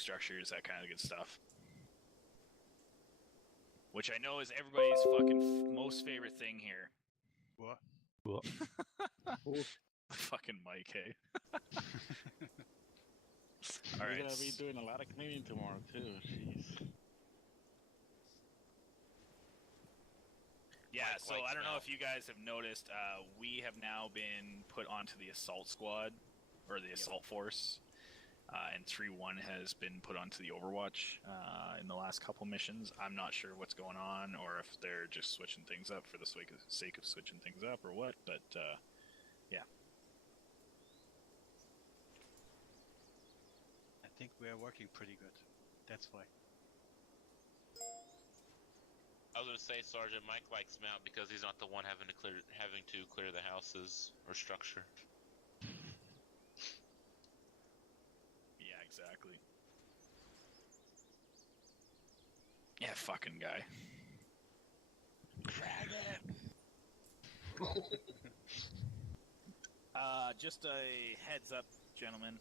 structures, that kind of good stuff. Which I know is everybody's fucking most favorite thing here. What? Fucking Mike, hey. All right. We're gonna be doing a lot of cleaning tomorrow too. Jeez. Yeah, so I don't know if you guys have noticed, we have now been put onto the assault squad, or the assault force, and 3-1 has been put onto the Overwatch in the last couple missions. I'm not sure what's going on, or if they're just switching things up for the sake of switching things up, or what, but yeah. I think we are working pretty good. That's why. I was gonna say Sergeant Mike likes Mount because he's not the one having to clear the houses or structure. Yeah, exactly. Yeah, fucking guy. Dragon. Just a heads up, gentlemen.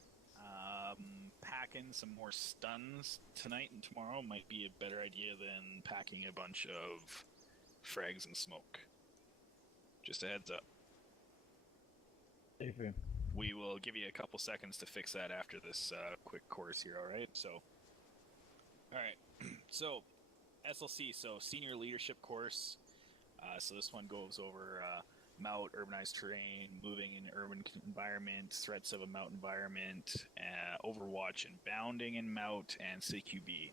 Packing some more stuns tonight and tomorrow might be a better idea than packing a bunch of frags and smoke. Just a heads up. We will give you a couple seconds to fix that after this quick course here, alright? So, alright. So, SLC, so Senior Leadership Course. So this one goes over MOUT, urbanized terrain, moving in urban environment, threats of a MOUT environment, Overwatch and bounding in MOUT, and CQB.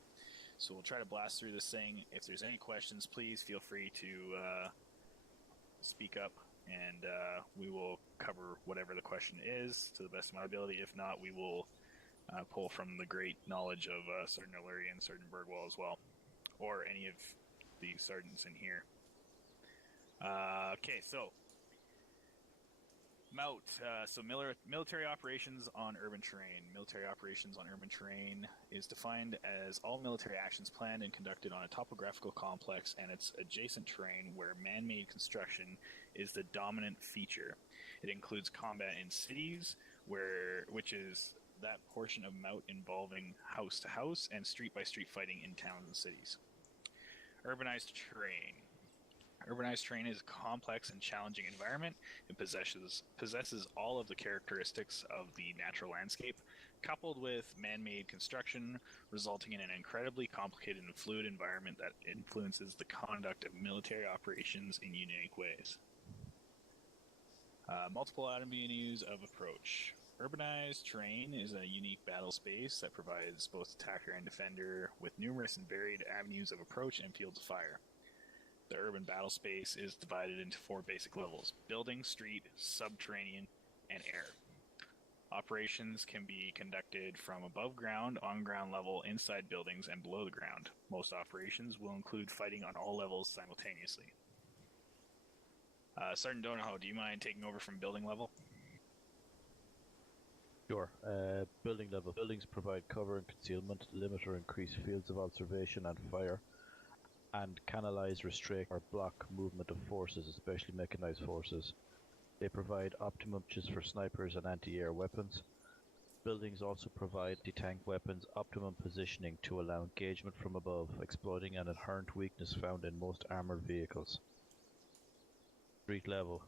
So we'll try to blast through this thing. If there's any questions, please feel free to speak up, and we will cover whatever the question is to the best of my ability. If not, we will pull from the great knowledge of Sergeant O'Leary and Sergeant Bergwall as well, or any of the sergeants in here. Okay, so MOUT, so military operations on urban terrain. Military operations on urban terrain is defined as all military actions planned and conducted on a topographical complex and its adjacent terrain where man-made construction is the dominant feature. It includes combat in cities, which is that portion of MOUT involving house-to-house and street-by-street fighting in towns and cities. Urbanized terrain. Urbanized terrain is a complex and challenging environment. It possesses all of the characteristics of the natural landscape, coupled with man-made construction, resulting in an incredibly complicated and fluid environment that influences the conduct of military operations in unique ways. Multiple avenues of approach. Urbanized terrain is a unique battle space that provides both attacker and defender with numerous and varied avenues of approach and fields of fire. The urban battle space is divided into 4 basic levels: building, street, subterranean, and air. Operations can be conducted from above ground, on ground level, inside buildings, and below the ground. Most operations will include fighting on all levels simultaneously. Sergeant Donahoe, do you mind taking over from building level? Sure. Building level. Buildings provide cover and concealment, limit or increase fields of observation and fire, and canalize, restrict, or block movement of forces, especially mechanized forces. They provide optimum pitches for snipers and anti-air weapons. Buildings also provide anti-tank weapons optimum positioning to allow engagement from above, exploiting an inherent weakness found in most armored vehicles. Street level.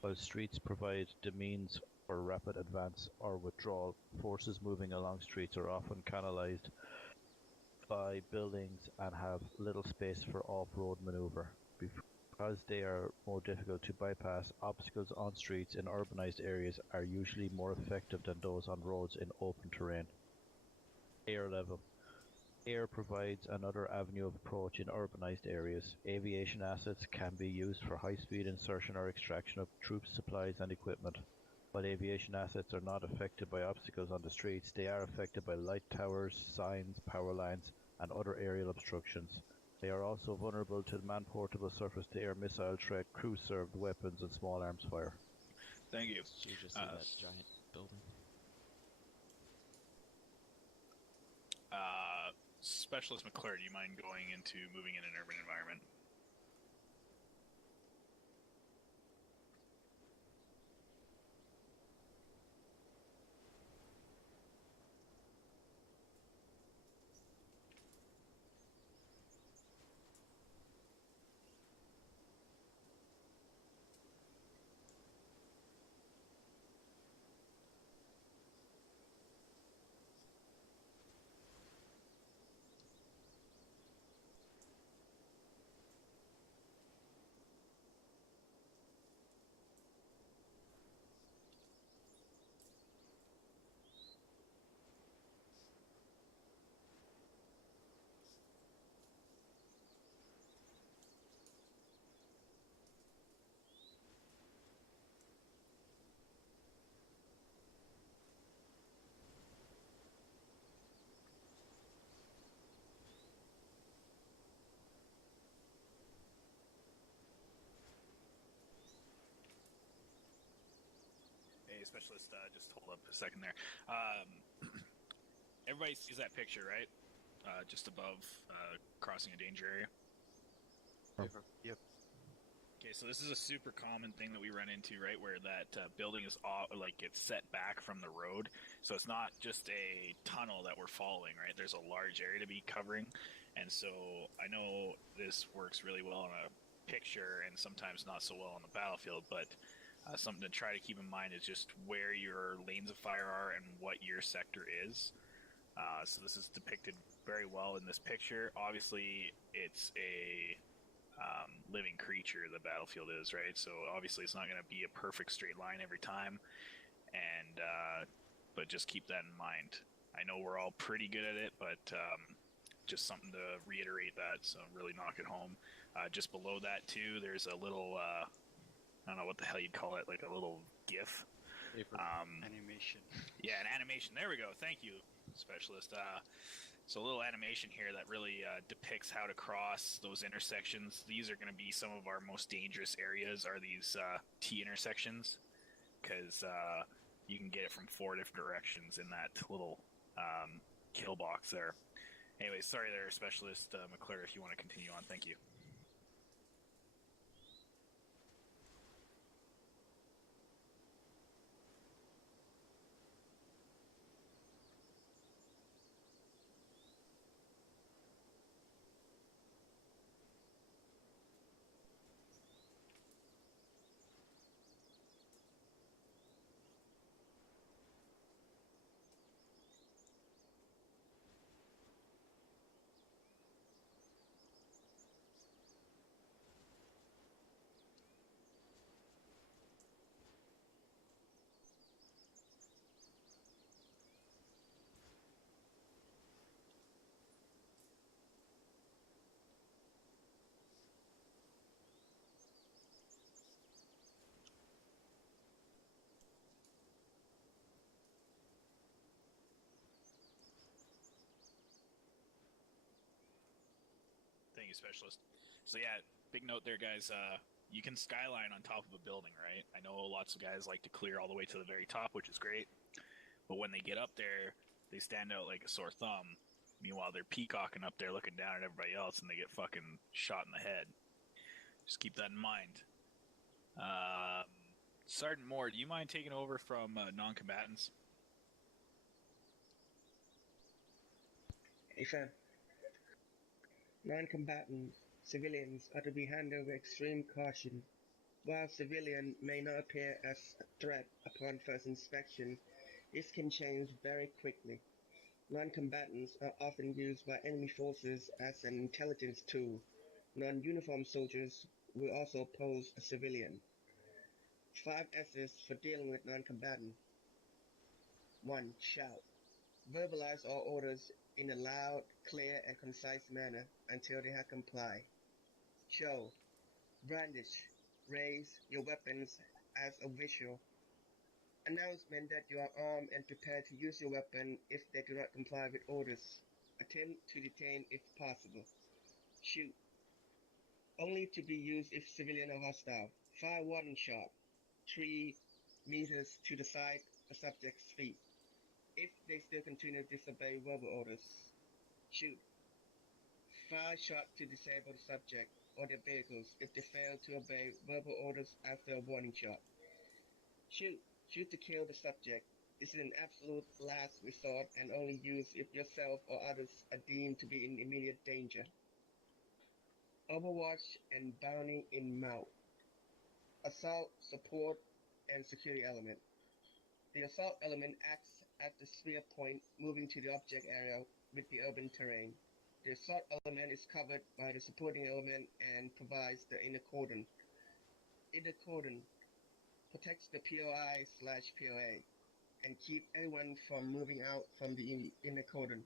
While streets provide the means for rapid advance or withdrawal, forces moving along streets are often canalized by buildings and have little space for off-road maneuver. Because they are more difficult to bypass, obstacles on streets in urbanized areas are usually more effective than those on roads in open terrain. Air level. Air provides another avenue of approach in urbanized areas. Aviation assets can be used for high-speed insertion or extraction of troops, supplies, and equipment. While aviation assets are not affected by obstacles on the streets, they are affected by light towers, signs, power lines, and other aerial obstructions. They are also vulnerable to man-portable surface-to-air missile threat, crew-served weapons, and small arms fire. Thank you. Did you just see that giant building? Specialist McClure, do you mind going into moving in an urban environment? Hey, specialist, just hold up a second there. Everybody sees that picture, right? Just above crossing a danger area. Yep. Okay, so this is a super common thing that we run into, right? Where that building is gets set back from the road, so it's not just a tunnel that we're following, right? There's a large area to be covering, and so I know this works really well on a picture and sometimes not so well on the battlefield, but something to try to keep in mind is just where your lanes of fire are and what your sector is. So this is depicted very well in this picture. Obviously, it's a living creature, the battlefield is, right? So obviously it's not going to be a perfect straight line every time, and but just keep that in mind. I know we're all pretty good at it, but just something to reiterate that, so really knock it home. Just below that too, there's a little I don't know what the hell you'd call it, like a little GIF. Animation. Yeah, an animation. There we go. Thank you, specialist. So a little animation here that really depicts how to cross those intersections. These are going to be some of our most dangerous areas, are these T intersections, because you can get it from 4 different directions in that little kill box there. Anyway, sorry there, specialist McClure, if you want to continue on. Thank you. Thank you, specialist. So yeah, big note there, guys. You can skyline on top of a building, right? I know lots of guys like to clear all the way to the very top, which is great. But when they get up there, they stand out like a sore thumb. Meanwhile, they're peacocking up there looking down at everybody else, and they get fucking shot in the head. Just keep that in mind. Sergeant Moore, do you mind taking over from non-combatants? Hey, Fam. Non-combatant civilians are to be handled with extreme caution. While civilian may not appear as a threat upon first inspection, this can change very quickly. Non-combatants are often used by enemy forces as an intelligence tool. Non-uniformed soldiers will also pose a civilian. 5 S's for dealing with non-combatant. 1. Shout. Verbalize all orders in a loud, clear, and concise manner until they have complied. Show. Brandish. Raise your weapons as a visual announcement that you are armed and prepared to use your weapon if they do not comply with orders. Attempt to detain if possible. Shoot. Only to be used if civilian or hostile. Fire warning shot. 3 meters to the side of subject's feet. If they still continue to disobey verbal orders, shoot. Fire shot to disable the subject or their vehicles if they fail to obey verbal orders after a warning shot. Shoot. Shoot to kill the subject. This is an absolute last resort and only used if yourself or others are deemed to be in immediate danger. Overwatch and bounty in mount. Assault, support, and security element. The assault element acts at the spear point, moving to the object area with the urban terrain. The assault element is covered by the supporting element and provides the inner cordon. Inner cordon protects the POI/POA and keep anyone from moving out from the inner cordon.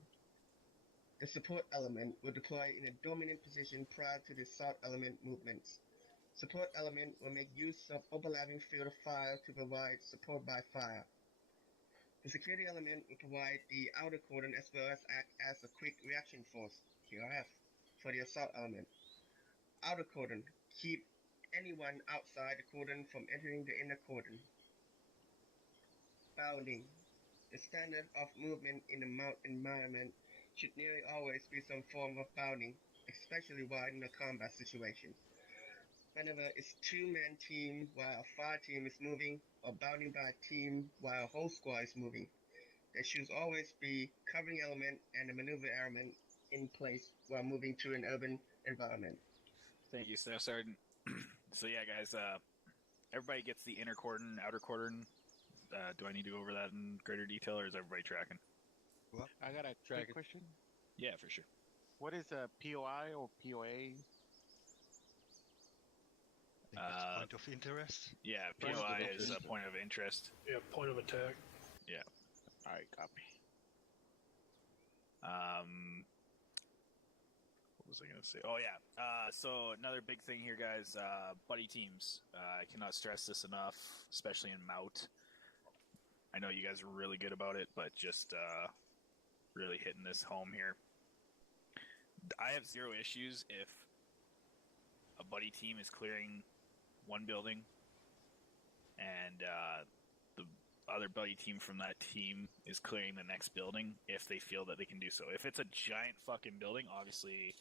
The support element will deploy in a dominant position prior to the assault element movements. Support element will make use of overlapping field of fire to provide support by fire. The security element will provide the outer cordon as well as act as a quick reaction force, QRF, for the assault element. Outer cordon, keep anyone outside the cordon from entering the inner cordon. bounding. The standard of movement in a mountain environment should nearly always be some form of bounding, especially while in a combat situation. Whenever it's two-man team while a fire team is moving, or bounding by a team while a whole squad is moving, there should always be covering element and a maneuver element in place while moving through an urban environment. Thank you, Staff Sergeant. So yeah, guys, everybody gets the inner cordon, outer cordon. Do I need to go over that in greater detail, or is everybody tracking? What? I got a quick question. Yeah, for sure. What is a POI or POA? I think it's point of interest. Yeah, Point of POI is a interest. point of interest. Yeah, point of attack. Yeah. All right, copy. What was I going to say? Oh, yeah. So another big thing here, guys, buddy teams. I cannot stress this enough, especially in Mout. I know you guys are really good about it, but just really hitting this home here. I have zero issues if a buddy team is clearing one building and the other buddy team from that team is clearing the next building if they feel that they can do so. If it's a giant fucking building, obviously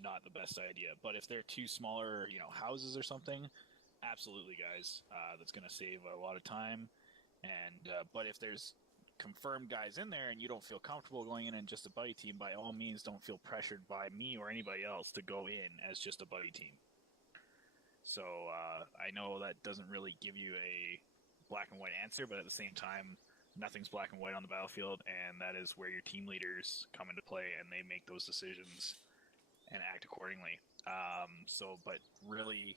not the best idea. But if they're two smaller, houses or something, absolutely, guys. That's going to save a lot of time. And but if there's confirmed guys in there and you don't feel comfortable going in just a buddy team, by all means, don't feel pressured by me or anybody else to go in as just a buddy team. So I know that doesn't really give you a black and white answer, but at the same time, nothing's black and white on the battlefield, and that is where your team leaders come into play, and they make those decisions and act accordingly. But really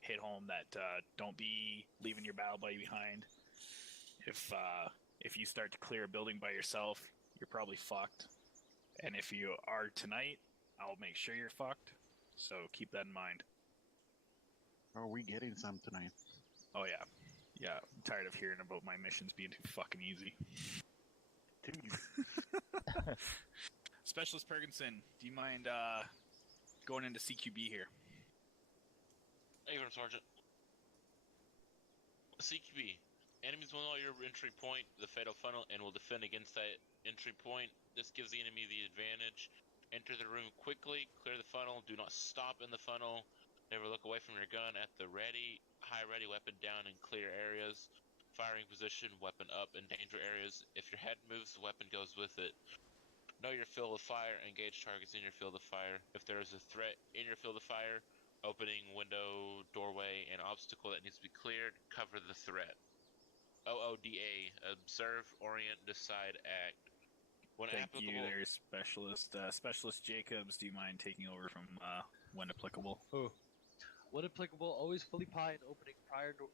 hit home that don't be leaving your battle buddy behind. If you start to clear a building by yourself, you're probably fucked. And if you are tonight, I'll make sure you're fucked. So keep that in mind. Are we getting some tonight? Oh, yeah. Yeah, I'm tired of hearing about my missions being too fucking easy. Specialist Perkinson, do you mind going into CQB here? Avram, Sergeant. CQB. Enemies will know your entry point, the fatal funnel, and will defend against that entry point. This gives the enemy the advantage. Enter the room quickly, clear the funnel, do not stop in the funnel. Never look away from your gun at the ready. High ready, weapon down in clear areas. Firing position, weapon up in danger areas. If your head moves, the weapon goes with it. Know your field of fire. Engage targets in your field of fire. If there is a threat in your field of fire, opening, window, doorway, and obstacle that needs to be cleared, cover the threat. OODA. Observe, orient, decide, act. When Thank applicable, you there, Specialist. Specialist Jacobs, do you mind taking over from when applicable? When applicable, always fully pie an opening prior to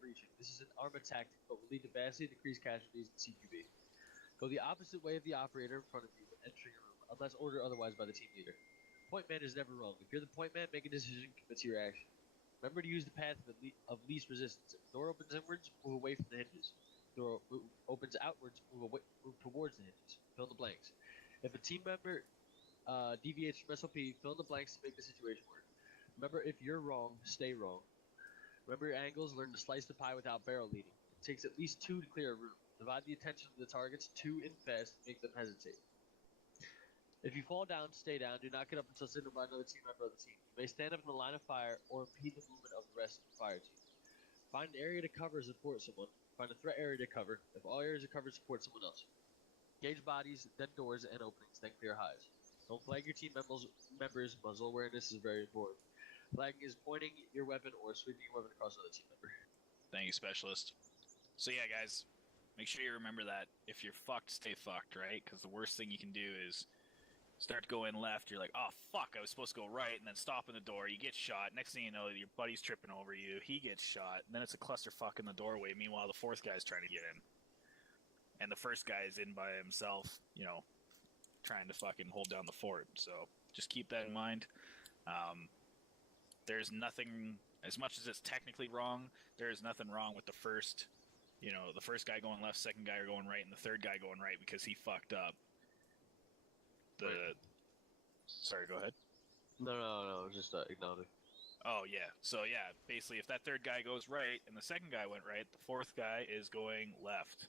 breaching. This is an armored tactic, but will lead to vastly decreased casualties in CQB. Go the opposite way of the operator in front of you when entering a room, unless ordered otherwise by the team leader. Point man is never wrong. If you're the point man, make a decision, commit to your action. Remember to use the path of least resistance. If the door opens inwards, move away from the hinges. If the door opens outwards, move towards the hinges. Fill in the blanks. If a team member deviates from SOP, fill in the blanks to make the situation work. Remember, if you're wrong, stay wrong. Remember your angles, learn to slice the pie without barrel leading. It takes at least 2 to clear a room. Divide the attention of the targets 2 in fast, make them hesitate. If you fall down, stay down. Do not get up until signaled by another team member of the team. You may stand up in the line of fire or impede the movement of the rest of the fire team. Find an area to cover or support someone. Find a threat area to cover. If all areas are covered, support someone else. Gauge bodies, then doors and openings, then clear highs. Don't flag your team members. Muzzle awareness is very important. Flagging is pointing your weapon or sweeping your weapon across another team member. Thank you, Specialist. So yeah, guys, make sure you remember that if you're fucked, stay fucked, right? Because the worst thing you can do is start to go in left. You're like, oh, fuck, I was supposed to go right, and then stop in the door. You get shot. Next thing you know, your buddy's tripping over you. He gets shot. And then it's a clusterfuck in the doorway. Meanwhile, the fourth guy's trying to get in. And the first guy's in by himself, trying to fucking hold down the fort. So just keep that in mind. There's nothing, as much as it's technically wrong, there's nothing wrong with the first guy going left, second guy going right, and the third guy going right because he fucked up. Sorry, go ahead. No, just acknowledge. Oh, yeah. So, yeah, basically, if that third guy goes right and the second guy went right, the fourth guy is going left.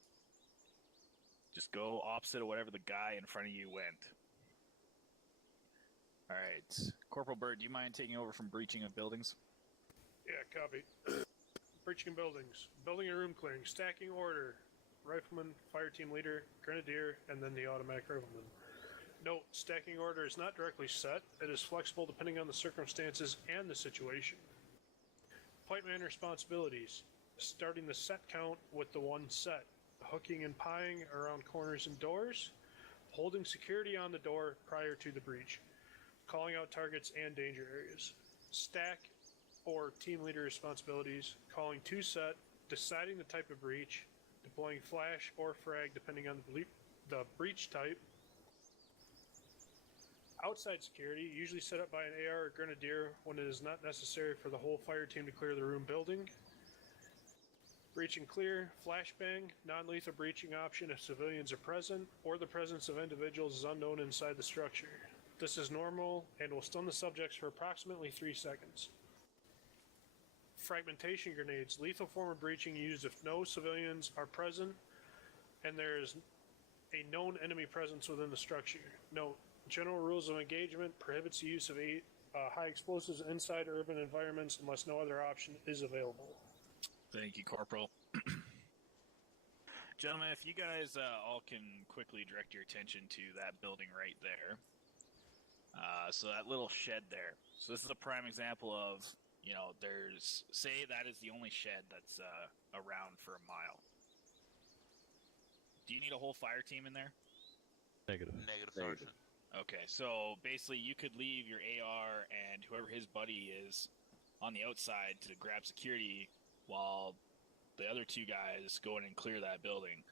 Just go opposite of whatever the guy in front of you went. All right. Corporal Bird, do you mind taking over from breaching of buildings? Yeah, copy. Breaching buildings, building and room clearing, stacking order, rifleman, fire team leader, grenadier, and then the automatic rifleman. Note, stacking order is not directly set. It is flexible depending on the circumstances and the situation. Point man responsibilities, starting the set count with the one set, hooking and pieing around corners and doors, holding security on the door prior to the breach, calling out targets and danger areas. Stack or team leader responsibilities, calling two set, deciding the type of breach, deploying flash or frag depending on the breach type. Outside security, usually set up by an AR or grenadier when it is not necessary for the whole fire team to clear the room building. Breach and clear, flashbang, non-lethal breaching option if civilians are present or the presence of individuals is unknown inside the structure. This is normal and will stun the subjects for approximately 3 seconds. Fragmentation grenades, lethal form of breaching used if no civilians are present and there is a known enemy presence within the structure. Note, general rules of engagement prohibits the use of high explosives inside urban environments unless no other option is available. Thank you, Corporal. Gentlemen, if you guys all can quickly direct your attention to that building right there. So that little shed there. So this is a prime example of, say that is the only shed that's around for a mile. Do you need a whole fire team in there? Negative. Negative, Sergeant. Okay, so basically you could leave your AR and whoever his buddy is on the outside to grab security while the other two guys go in and clear that building.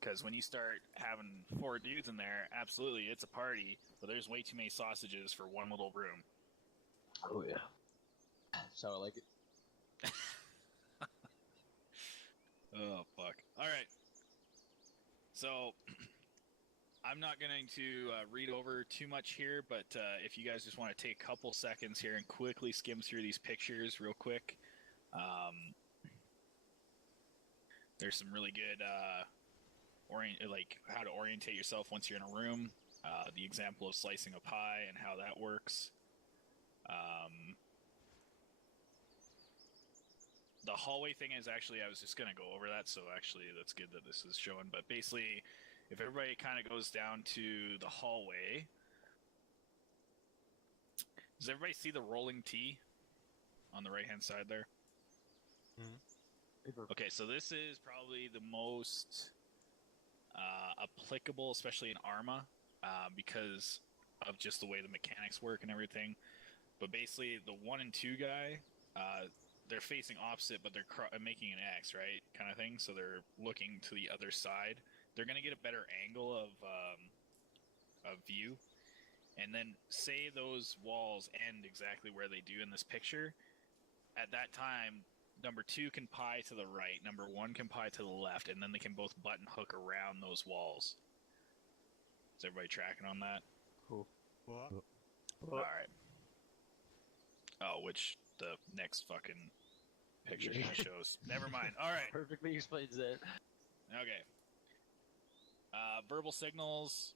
Because when you start having 4 dudes in there, absolutely, it's a party, but there's way too many sausages for one little room. Oh yeah. That's how I like it. Oh, fuck. Alright. So, I'm not going to read over too much here, but if you guys just want to take a couple seconds here and quickly skim through these pictures real quick. There's some really good how to orientate yourself once you're in a room. The example of slicing a pie and how that works. The hallway thing is actually, I was just going to go over that, so actually that's good that this is showing. But basically, if everybody kind of goes down to the hallway, does everybody see the rolling T on the right-hand side there? Mm-hmm. Okay, so this is probably the most applicable, especially in Arma, because of just the way the mechanics work and everything. But basically, the 1 and 2 guy, they're facing opposite, but they're making an X, right? Kind of thing. So they're looking to the other side. They're going to get a better angle of view. And then say those walls end exactly where they do in this picture. At that time, number 2 can pie to the right, number 1 can pie to the left, and then they can both button hook around those walls. Is everybody tracking on that? Cool. What? Alright. Oh, which the next fucking picture kind of shows. Never mind. Alright. Perfectly explains that. Okay. Verbal signals.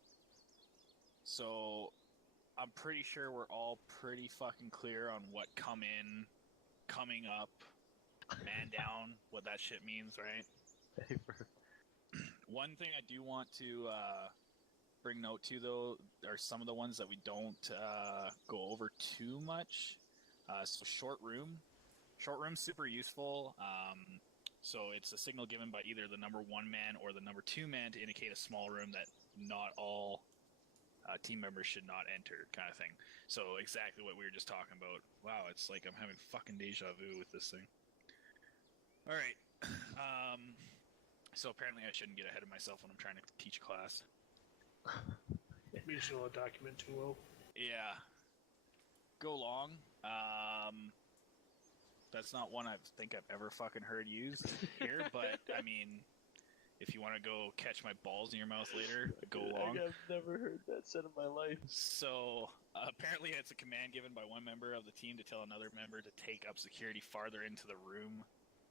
So, I'm pretty sure we're all pretty fucking clear on what come in, coming up, man down, what that shit means, right? One thing I do want to bring note to, though, are some of the ones that we don't go over too much. So short room. Short room's super useful. So it's a signal given by either the number 1 man or the number 2 man to indicate a small room that not all team members should not enter, kind of thing. So exactly what we were just talking about. Wow, it's like I'm having fucking deja vu with this thing. Alright. So apparently I shouldn't get ahead of myself when I'm trying to teach a class. Means you know a document too well. Yeah. Go long. That's not one I think I've ever fucking heard used here, but I mean, if you want to go catch my balls in your mouth later, go along. I've never heard that said in my life. So apparently, it's a command given by one member of the team to tell another member to take up security farther into the room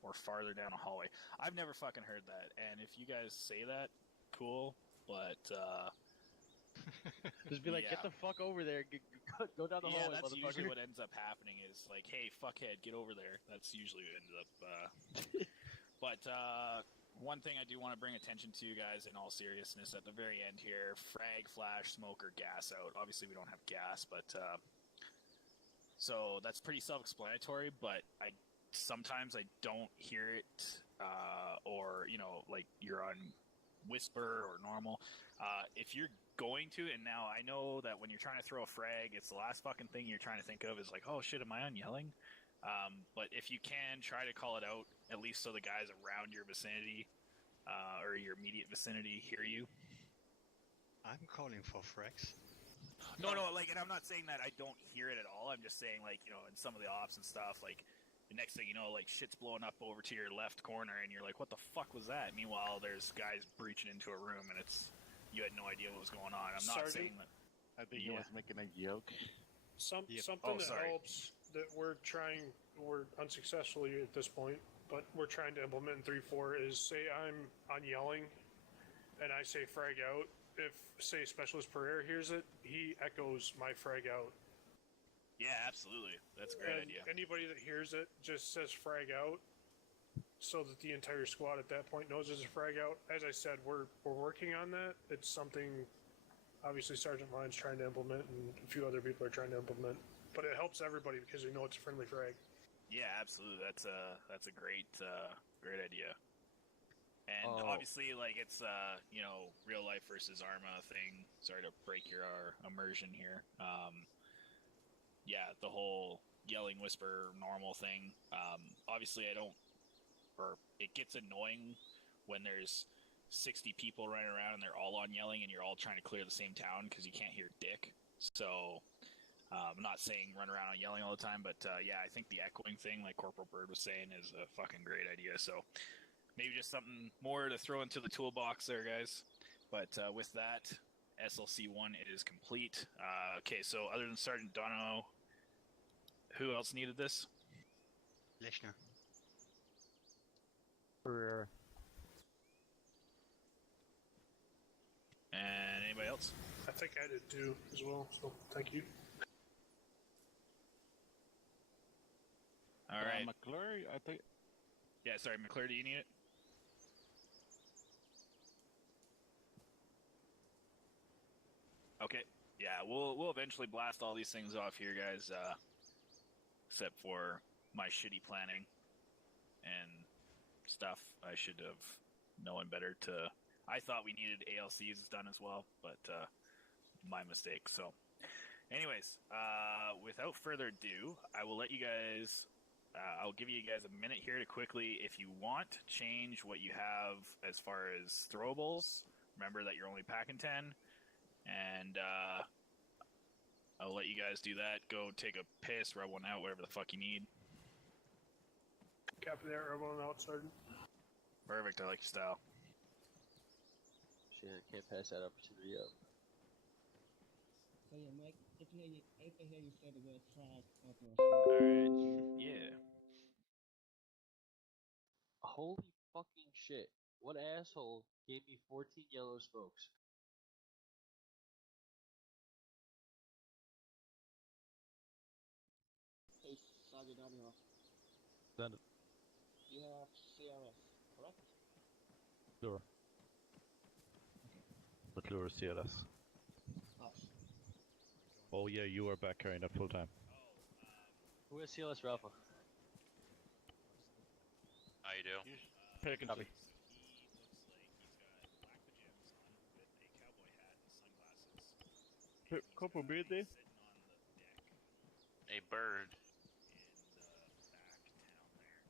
or farther down a hallway. I've never fucking heard that, and if you guys say that, cool. But Just be like, Yeah. get the fuck over there. Go down the yeah, hallway, that's motherfucker. usually what ends up happening. Is like, hey, fuckhead, get over there. That's usually what ends up. But one thing I do want to bring attention to, guys, in all seriousness, at the very end here, frag, flash, smoke, or gas out. Obviously, we don't have gas, but so that's pretty self-explanatory. But sometimes I don't hear it, or like you're on whisper or normal. If you're going to, and now I know that when you're trying to throw a frag, it's the last fucking thing you're trying to think of is like, oh shit, am I on yelling? But if you can, try to call it out, at least so the guys around your vicinity or your immediate vicinity hear you. I'm calling for frags. No, like, and I'm not saying that I don't hear it at all. I'm just saying, like, in some of the ops and stuff, like, the next thing you know, like, shit's blowing up over to your left corner, and you're like, what the fuck was that? Meanwhile, there's guys breaching into a room, and you had no idea what was going on. I'm not saying that. I think he was making a joke. Something Oh, that sorry. helps that we're unsuccessfully at this point, but we're trying to implement in 3.4 is say I'm on yelling and I say frag out. If, say, Specialist Pereira hears it, he echoes my frag out. Yeah, absolutely. That's a great And idea. anybody that hears it just says frag out so that the entire squad at that point knows it's a frag out. As I said, we're working on that. It's something obviously Sergeant Lyon's trying to implement and a few other people are trying to implement. But it helps everybody because we know it's a friendly frag. Yeah, absolutely. That's a great idea. And Oh. obviously, like, it's real life versus Arma thing. Sorry to break your immersion here. Yeah, the whole yelling, whisper, normal thing. Obviously, it gets annoying when there's 60 people running around and they're all on yelling and you're all trying to clear the same town because you can't hear dick. So I'm not saying run around on yelling all the time, but yeah, I think the echoing thing, like Corporal Bird was saying, is a fucking great idea. So maybe just something more to throw into the toolbox there, guys. But with that, SLC1 is complete. Okay, so other than Sergeant Dono, who else needed this? Lechner. Pereira. And anybody else? I think I did too as well, so thank you. All right. McClure, I think. Yeah, sorry, McClure, do you need it? Okay. Yeah, we'll eventually blast all these things off here, guys. Except for my shitty planning and stuff. I should have known better to. I thought we needed ALCs done as well, but my mistake. So, anyways, without further ado, I will let you guys. I'll give you guys a minute here to quickly, if you want, change what you have as far as throwables. Remember that you're only packing 10, and I'll let you guys do that. Go take a piss, rub one out, whatever the fuck you need. Copy that, everyone out, Sergeant. Perfect, I like your style. Shit, I can't pass that opportunity up. So yeah, Mike, I can hear you say the word frag operation. Alright, yeah. Holy fucking shit. What asshole gave me 14 yellow smokes? Hey, Sergeant Admiral, Send it. you have CRS, correct? Sure. McClure CLS. Us. Oh yeah, you are back carrying that full time. Who has CLS Ralpha? How you do? Picking Copy. He looks like he's got black pajamas on with a cowboy hat and sunglasses. And he's couple got- beard there. he's sitting on the deck A bird. in the back town there.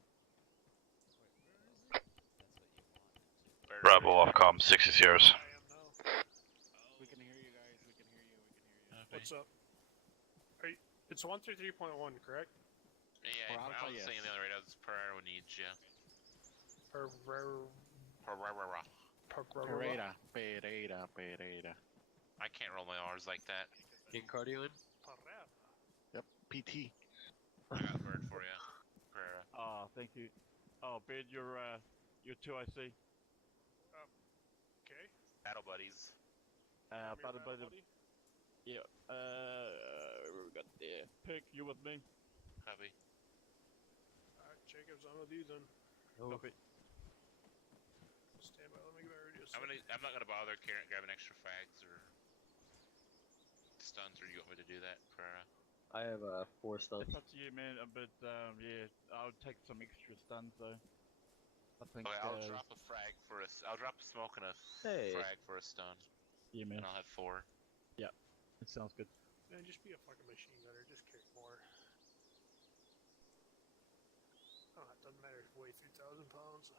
Bird. Bravo Ofcom, 6 is yours. I am now. We can hear you guys. We can hear you. We can hear you. What's up? It's 133.1, correct? Yeah, Or I Alpha, was yes. saying the other way. That's Pereira needs you. Or Pereira. Pereira. I can't roll my R's like that. Get cardio in. Yep, PT. I got a bird for you, Pereira. Thank you. Oh, Ben, you're 2, I see. Okay. Battle buddies. Battle buddy. Yeah. We got there. Pick, you with me? Copy. Alright, Jacob's on with you then. Copy. Stand by, let me get my radio I'm not gonna bother grabbing extra frags or stuns, or you want me to do that, Pereira? I have 4 stuns. It's up to you, man. But yeah, I'll take some extra stuns though. I think. Okay, I'll drop a frag for a. I'll drop a smoke and a frag for a stun. Yeah, man. And I'll have 4. Yeah, it sounds good. Man, just be a fucking machine gunner. Just kick more. Oh, it doesn't matter if you weigh 3,000 pounds.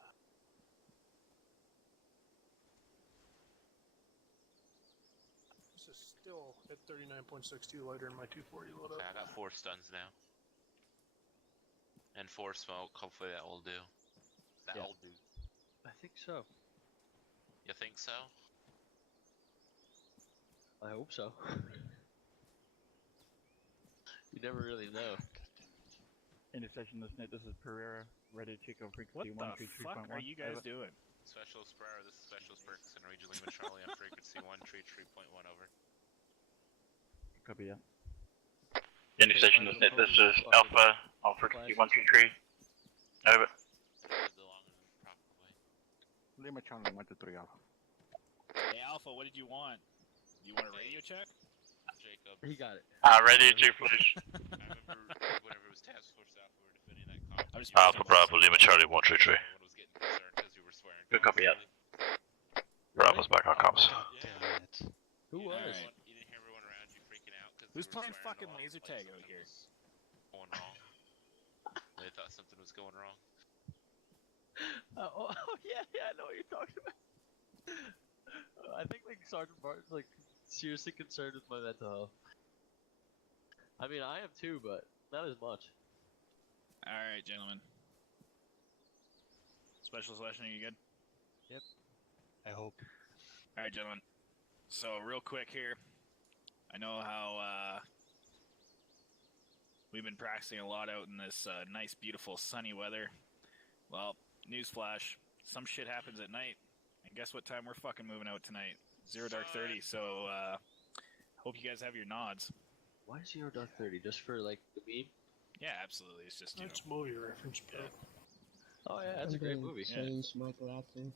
This is still at 39.62 lighter in my 240 loadout. Okay, I got 4 stuns now. And 4 smoke. Hopefully that will do. That'll do. I think so. You think so? I hope so. You never really know. Intersection listener, this is Pereira. Ready to check on frequency What the fuck are you guys doing? Specialist Pereira, this is Specialist Burks and Region Lima Charlie on frequency 133.1 over. Copy that. Intersection listener, this is Alpha on frequency 123. Over. Lima Charlie 123 Alpha. Hey, Alpha, what did you want? You want a radio check? Jacob. He got it. Radio check, please. I remember whenever it was Task Force Alpha, we were defending that comp. Alpha Bravo Lima Charlie 133. Everyone was getting concerned because we were swearing. Good copy, yeah. Bravo's back on comms. Who was? You didn't hear everyone around you freaking out because Who's playing fucking laser tag out here? Going wrong. They thought something was going wrong. Oh yeah, I know what you're talking about. I think like Sergeant Barton's like seriously concerned with my mental health. I mean, I am too, but not as much. Alright, gentlemen. Specialist Lesson, are you good? Yep. I hope. Alright, gentlemen. So, real quick here. I know how, we've been practicing a lot out in this, nice, beautiful, sunny weather. Well, newsflash. Some shit happens at night. And guess what time we're fucking moving out tonight? 0 dark 30, so, hope you guys have your nods. Why 0 dark 30? Just for like the meme? Yeah, absolutely. It's just, you That's know. movie reference, bro. Oh yeah, that's a great movie. Change my glasses.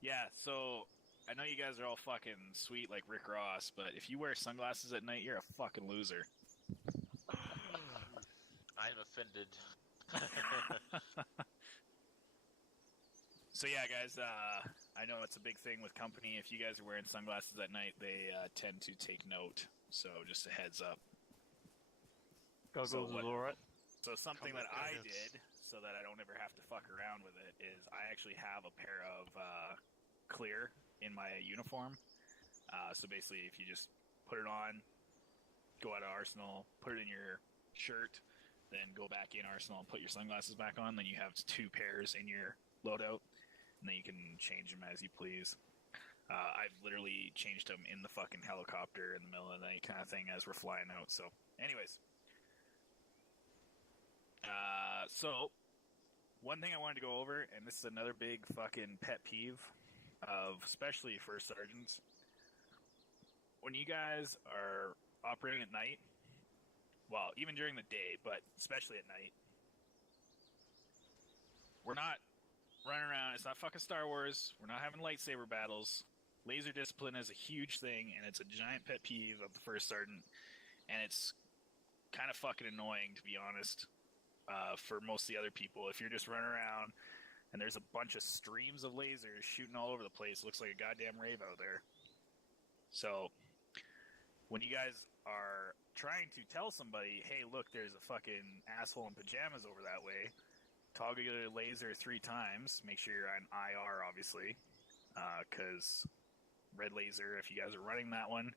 Yeah, so I know you guys are all fucking sweet like Rick Ross, but if you wear sunglasses at night, you're a fucking loser. I am offended. So yeah, guys, I know it's a big thing with company. If you guys are wearing sunglasses at night, they tend to take note. So just a heads up. Goggles is alright. So something that I did, so that I don't ever have to fuck around with it, is I actually have a pair of clear in my uniform. So basically, if you just put it on, go out of Arsenal, put it in your shirt, then go back in Arsenal and put your sunglasses back on, then you have 2 pairs in your loadout, and then you can change them as you please. I've literally changed them in the fucking helicopter in the middle of the night kind of thing as we're flying out. So, anyways. So, one thing I wanted to go over, and this is another big fucking pet peeve of especially first sergeants. When you guys are operating at night, well, even during the day, but especially at night, we're not running around. It's not fucking Star Wars. We're not having lightsaber battles. Laser discipline is a huge thing, and it's a giant pet peeve of the first sergeant, and it's kind of fucking annoying, to be honest. For most of the other people, if you're just running around and there's a bunch of streams of lasers shooting all over the place, looks like a goddamn rave out there. So, when you guys are trying to tell somebody, hey, look, there's a fucking asshole in pajamas over that way, toggle your laser 3 times, make sure you're on IR, obviously, because red laser, if you guys are running that one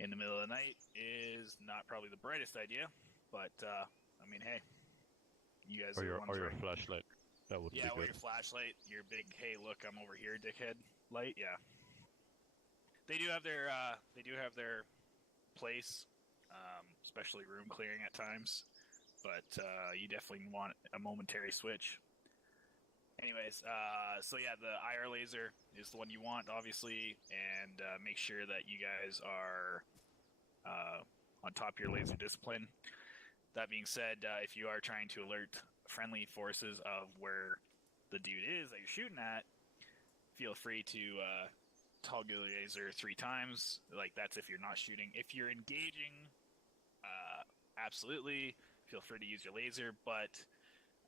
in the middle of the night, is not probably the brightest idea, but, I mean, hey. You guys or your flashlight. That would Yeah, be or good. your flashlight, your big "Hey, look, I'm over here, dickhead" light. Yeah, they do have their place, especially room clearing at times. But you definitely want a momentary switch. Anyways, so yeah, the IR laser is the one you want, obviously, and make sure that you guys are on top of your laser discipline. That being said, if you are trying to alert friendly forces of where the dude is that you're shooting at, feel free to toggle your laser 3 times. Like, that's if you're not shooting. If you're engaging, absolutely, feel free to use your laser, but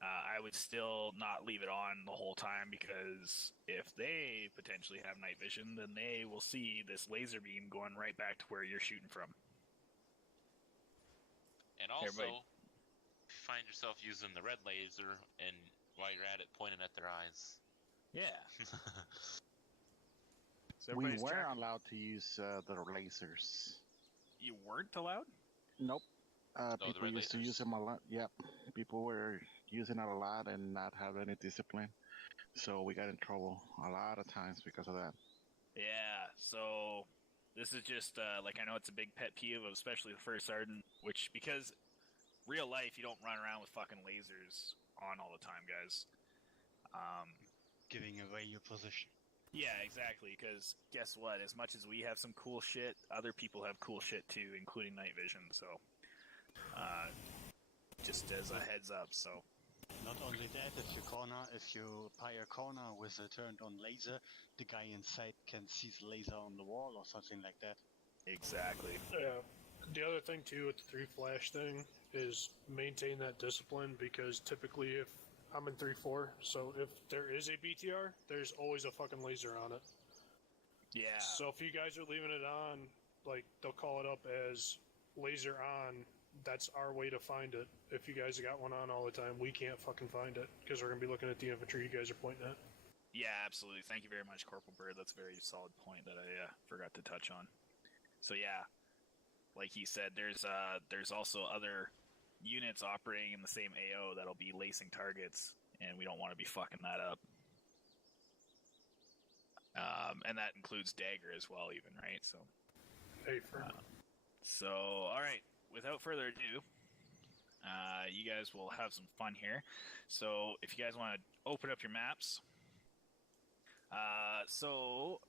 I would still not leave it on the whole time, because if they potentially have night vision, then they will see this laser beam going right back to where you're shooting from. And also, Everybody. find yourself using the red laser, and while you're at it, pointing at their eyes. Yeah. So We everybody's were tracking. allowed to use the lasers. You weren't allowed? Nope. the People red used to use lasers? them a lot. Yep. People were using it a lot and not have any discipline. So we got in trouble a lot of times because of that. Yeah, so this is just, like, I know it's a big pet peeve of especially the first sergeant, which, because real life, you don't run around with fucking lasers on all the time, guys. Giving away your position. Yeah, exactly, because guess what? As much as we have some cool shit, other people have cool shit too, including night vision, so just as a heads up, so. Not only that, if you buy a corner with a turned on laser, the guy inside can see the laser on the wall or something like that. Exactly. Yeah. The other thing too with the 3 flash thing is maintain that discipline, because typically if I'm in 3-4, so if there is a BTR, there's always a fucking laser on it. Yeah. So if you guys are leaving it on, like, they'll call it up as laser on. That's our way to find it. If you guys got one on all the time, we can't fucking find it, because we're going to be looking at the infantry you guys are pointing at. Yeah, absolutely. Thank you very much, Corporal Bird. That's a very solid point that I forgot to touch on. So yeah, like he said, there's also other units operating in the same AO that'll be lacing targets, and we don't want to be fucking that up. And that includes Dagger as well, even, right? So. Hey, for So, all right. Without further ado, you guys will have some fun here. So, if you guys want to open up your maps, so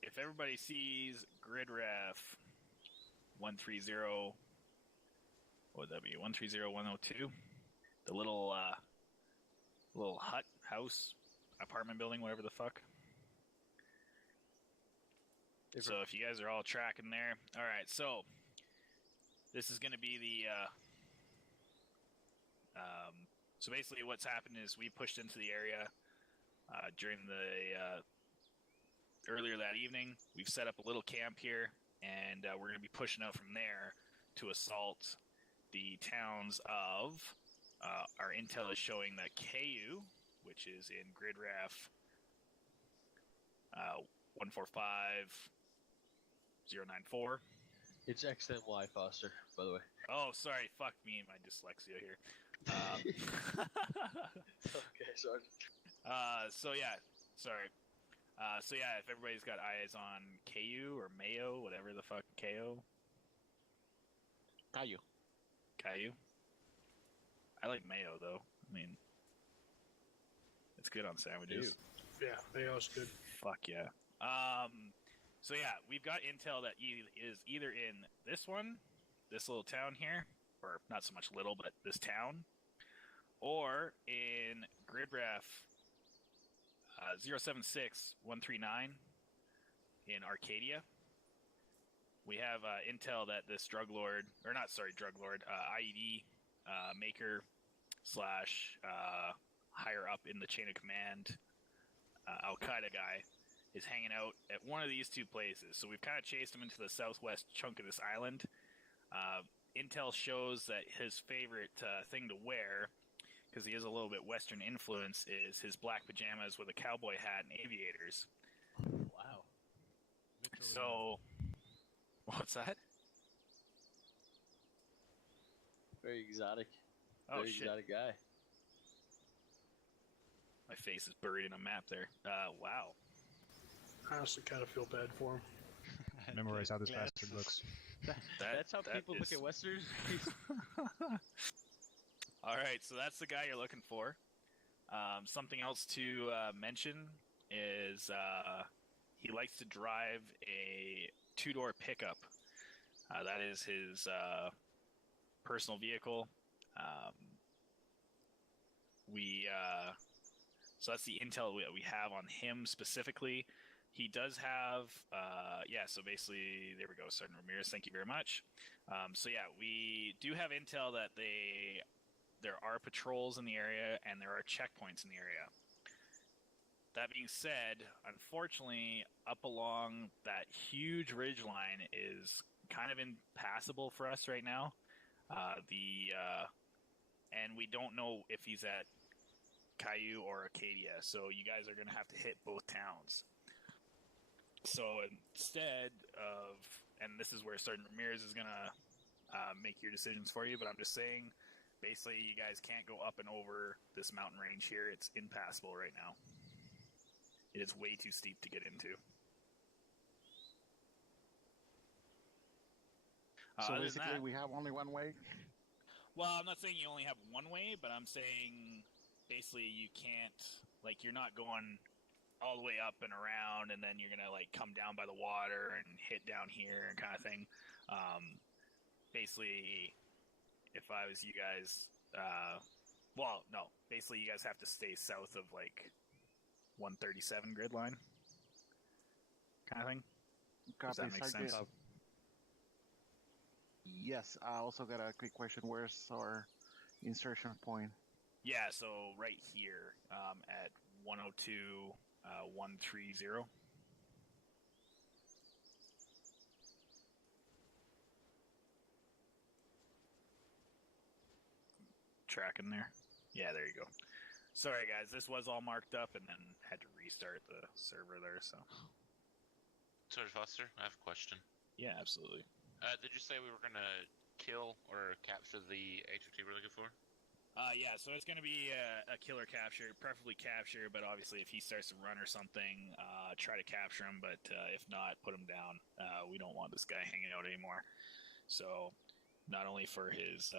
if everybody sees grid ref 130, what would that be? 130102, the little hut, house, apartment building, whatever the fuck. So if you guys are all tracking there, all right. So this is going to be the. So basically, what's happened is we pushed into the area during the earlier that evening. We've set up a little camp here, and we're going to be pushing out from there to assault the towns of. Our intel is showing that KU, which is in grid ref 145094. It's X and Y, Foster, by the way. Oh, sorry. Fuck me and my dyslexia here. Okay, sorry. So yeah, sorry. So yeah, if everybody's got eyes on KU or Mayo, whatever the fuck, KO. Caillou. Caillou. I like Mayo though. I mean, it's good on sandwiches. yeah, Mayo's good. Fuck yeah. So yeah, we've got intel that is either in this one, this little town here, or not so much little, but this town, or in grid ref 076139 in Arcadia. We have intel that this drug lord, IED maker slash higher up in the chain of command Al-Qaeda guy is hanging out at one of these two places. So we've kind of chased him into the southwest chunk of this island. Intel shows that his favorite thing to wear, because he is a little bit Western influence, is his black pajamas with a cowboy hat and aviators. Wow. So, what's that? Very exotic. Oh, Very shit. exotic guy. My face is buried in a map there. Wow. I honestly kind of feel bad for him. Memorize how this Glasses. bastard looks. That's how people look at Westerners. All right, so that's the guy you're looking for. Something else to mention is he likes to drive a two-door pickup. That is his personal vehicle. So that's the intel we have on him specifically. He does have, so basically, there we go, Sergeant Ramirez, thank you very much. We do have intel that there are patrols in the area and there are checkpoints in the area. That being said, unfortunately, up along that huge ridge line is kind of impassable for us right now. And we don't know if he's at Caillou or Acadia, so you guys are going to have to hit both towns. So instead of, and this is where Sergeant Ramirez is going to make your decisions for you, but I'm just saying, basically, you guys can't go up and over this mountain range here. It's impassable right now. It is way too steep to get into. So basically, we have only one way? Well, I'm not saying you only have one way, but I'm saying basically you can't, like, you're not going all the way up and around and then you're going to, like, come down by the water and hit down here and kind of thing. Basically, if I was you guys, basically you guys have to stay south of, like, 137 grid line kind of thing. Does that make sense? Yes, I also got a quick question. Where's our insertion point? Yeah, so right here at 102, 130. Tracking there. Yeah, there you go. Sorry, guys, this was all marked up and then had to restart the server there, so. Sergeant Foster, I have a question. Yeah, absolutely. Did you say we were going to kill or capture the HOT we're looking for? Yeah, so it's going to be a killer capture, preferably capture, but obviously if he starts to run or something, try to capture him, but if not, put him down. We don't want this guy hanging out anymore. So, not only for his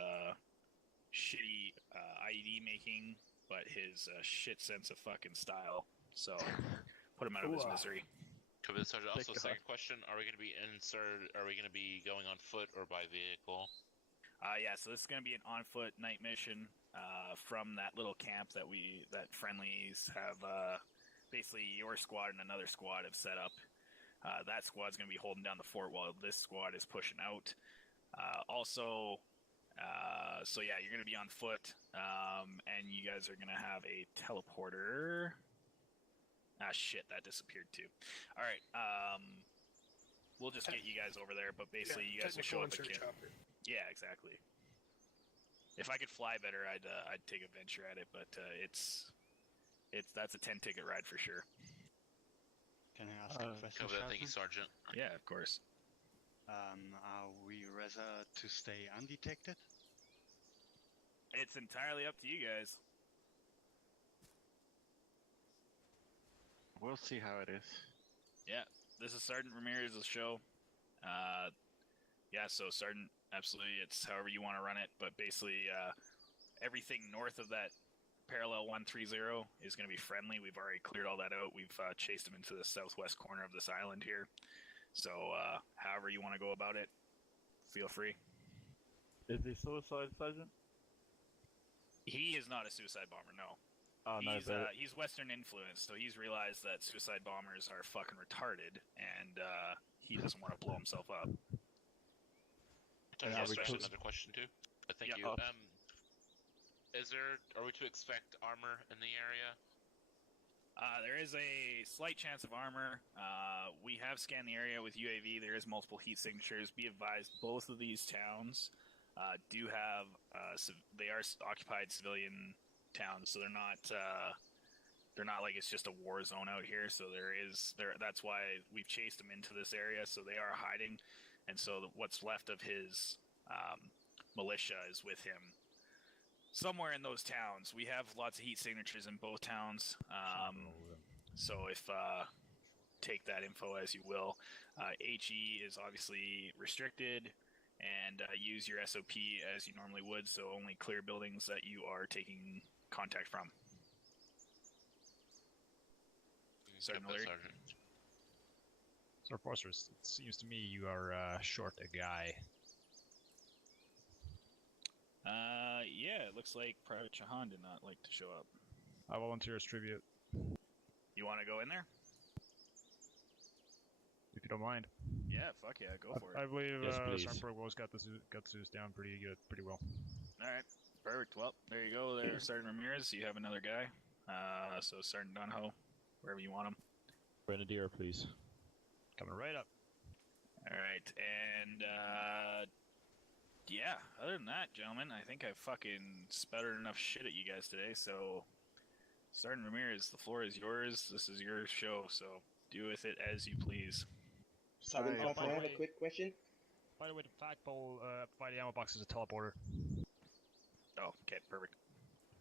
shitty IED making, but his shit sense of fucking style. So, put him out of his misery. Could Sergeant, also second question, are we going to be are we going to be going on foot or by vehicle? Yeah, so this is going to be an on-foot night mission from that little camp that friendlies have, basically your squad and another squad have set up. That squad's going to be holding down the fort while this squad is pushing out. So yeah, you're going to be on foot, and you guys are going to have a teleporter. Ah, shit, that disappeared too. All right, we'll just get you guys over there, but basically you guys will show up at camp. Yeah, exactly. If I could fly better, I'd take a venture at it, but that's a 10-ticket ride for sure. Can I ask a question? Thank you, Sergeant. Yeah, of course. Are we rather to stay undetected? It's entirely up to you guys. We'll see how it is. Yeah, this is Sergeant Ramirez's show. Yeah, so Sergeant, absolutely, it's however you want to run it, but basically everything north of that parallel 130 is going to be friendly. We've already cleared all that out. We've chased them into the southwest corner of this island here. So however you want to go about it, feel free. Is he suicide, Sergeant? He is not a suicide bomber, no. Oh, He's Western influenced, so he's realized that suicide bombers are fucking retarded, and he doesn't want to blow himself up. Another question too. Thank you. Oh. Are we to expect armor in the area? There is a slight chance of armor. We have scanned the area with UAV. There is multiple heat signatures. Be advised, both of these towns do have they are occupied civilian towns, so they're not like it's just a war zone out here. So that's why we've chased them into this area. So they are hiding, and so what's left of his militia is with him. somewhere in those towns. We have lots of heat signatures in both towns. So if take that info as you will. HE is obviously restricted, and use your SOP as you normally would. So only clear buildings that you are taking contact from. Sergeant O'Leary. Sir Forsters, it seems to me you are short a guy. Yeah, it looks like Private Chahan did not like to show up. I volunteer as tribute. You want to go in there? If you don't mind. Yeah, fuck yeah, go for it. I believe Yes, please. Sergeant Burgos got this down pretty well. Alright, perfect. Well, there you go there, Sergeant Ramirez. You have another guy. So Sergeant Dunho, wherever you want him. Grenadier, please. Coming right up. Alright, and yeah, other than that, gentlemen, I think I fucking sputtered enough shit at you guys today, so Sergeant Ramirez, the floor is yours. This is your show, so do with it as you please. Sergeant Foster, I have a quick question. By the way, the flagpole by the ammo box is a teleporter. Oh, okay, perfect.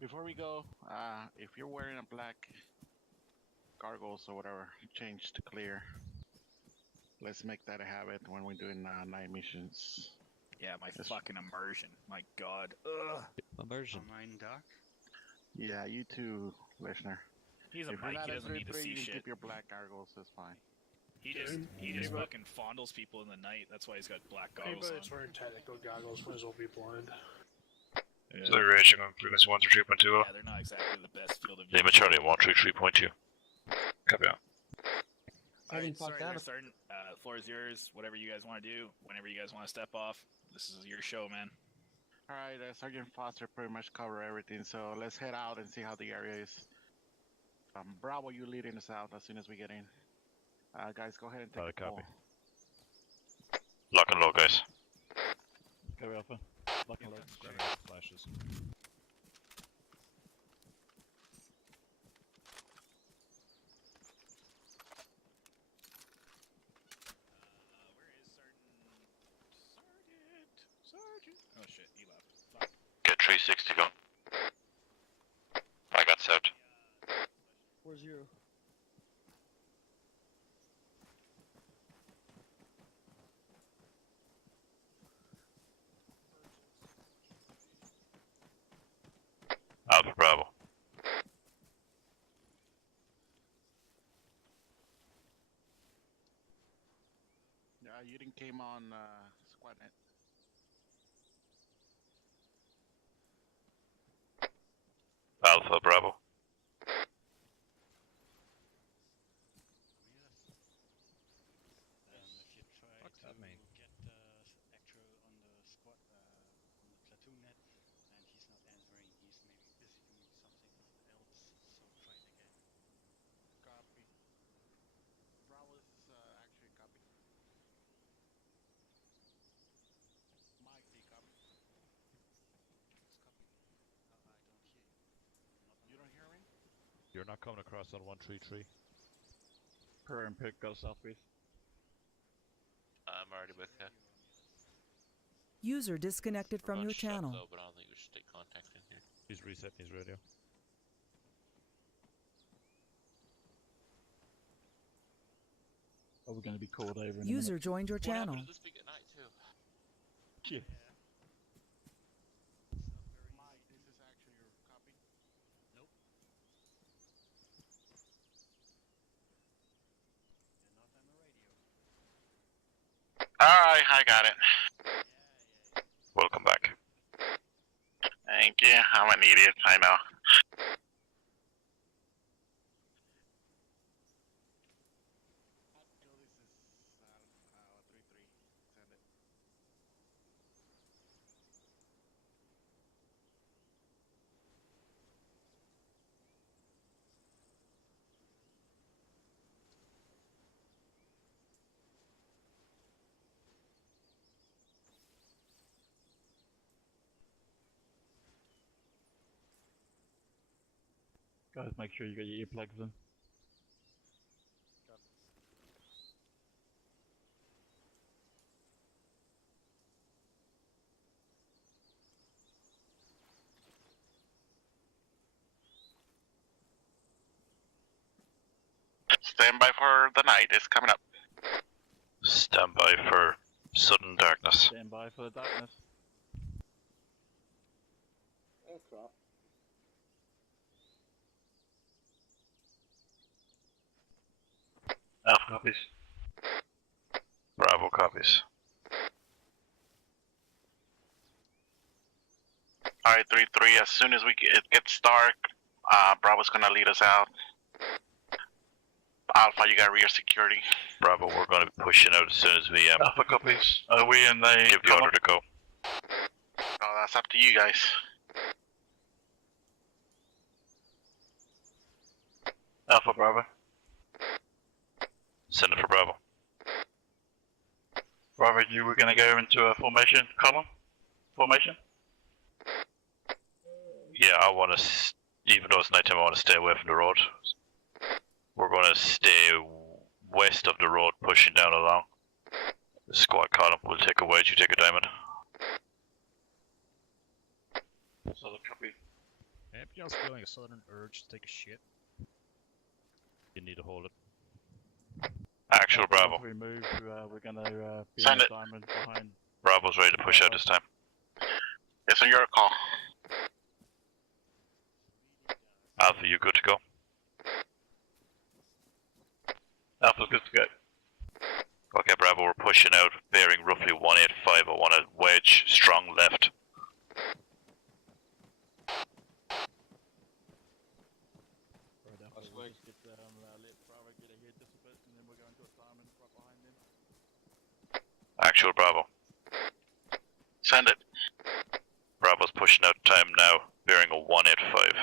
Before we go, if you're wearing a black gargles or whatever, change to clear. Let's make that a habit when we're doing night missions. Yeah, my fucking immersion. My god. Ugh. Immersion. Mine dark. Yeah, you too, listener. He's a if you're Mike, not he at doesn't need to 3-3, see you can shit. keep your black gargles, that's fine. He just fucking fondles people in the night. That's why he's got black goggles Anybody on. that's wearing technical goggles might as well be blind. Yeah. So they're ranging on frequency 133.20. Yeah, they're not exactly the best field of view. Lima Charlie 133.2. Copy out. Alright, sorry there, Sergeant. Floor is yours. Whatever you guys want to do, whenever you guys want to step off, this is your show, man. Alright, Sergeant Foster pretty much covered everything, so let's head out and see how the area is. Bravo, you leading us out as soon as we get in. Guys, go ahead and take a copy. call. Lock and load, guys. Copy Alpha. Lock and load. Grabbing flashes. Sergeant. Oh shit, he left. Fuck. Get 360 going. I got set. 4-0. Alpha Bravo. You didn't came on SquadNet. Alpha Bravo. If you try What's that mean? get Actro on the squad, on the platoon net, and he's not answering, he's maybe busy doing something else, so try it again. Copy. Bravo is actually a copy. Mike, do you copy? I don't hear you. You don't hear me? You're not coming across on 133. Per and pick, go southeast. I'm already with you. User disconnected from your channel. Though, but I don't think we should take contact in here. He's resetting his radio. Are we going to be called over in a User minute? joined your What channel. happened to this week at night too? Yeah. Mike, this is actually your copy. Nope. You're not on the radio. Alright, I got it. Welcome back. Thank you. I'm an idiot, I know. This is 3-3. Send it. Guys, make sure you get your earplugs in. Stand by for the night. It's coming up. Stand by for sudden darkness. Stand by for the darkness. Oh crap. Alpha copies. Bravo copies. Alright, 3-3. As soon as it gets dark, Bravo's gonna lead us out. Alpha, you got rear security. Bravo, we're going to be pushing out as soon as we Alpha copies. Are we in the give the order to go. Oh, that's up to you guys. Alpha Bravo. Send it for Bravo. Bravo, you were gonna go into a formation column? Formation? Yeah, I want to, even though it's nighttime, I want to stay away from the road. We're going to stay west of the road, pushing down along. The squad column will take a wedge, you take a diamond. Solid copy. Anybody else feeling a sudden urge to take a shit? You need to hold it. Actual Bravo. Once we move, we're gonna be Send on it. diamond behind. Bravo's ready to push out this time. It's on your call. Alpha, you good to go? Alpha's good to go. Okay, Bravo, we're pushing out, bearing roughly 185. I want a wedge, strong left. Actual Bravo. Send it. Bravo's pushing out time now, bearing a 185.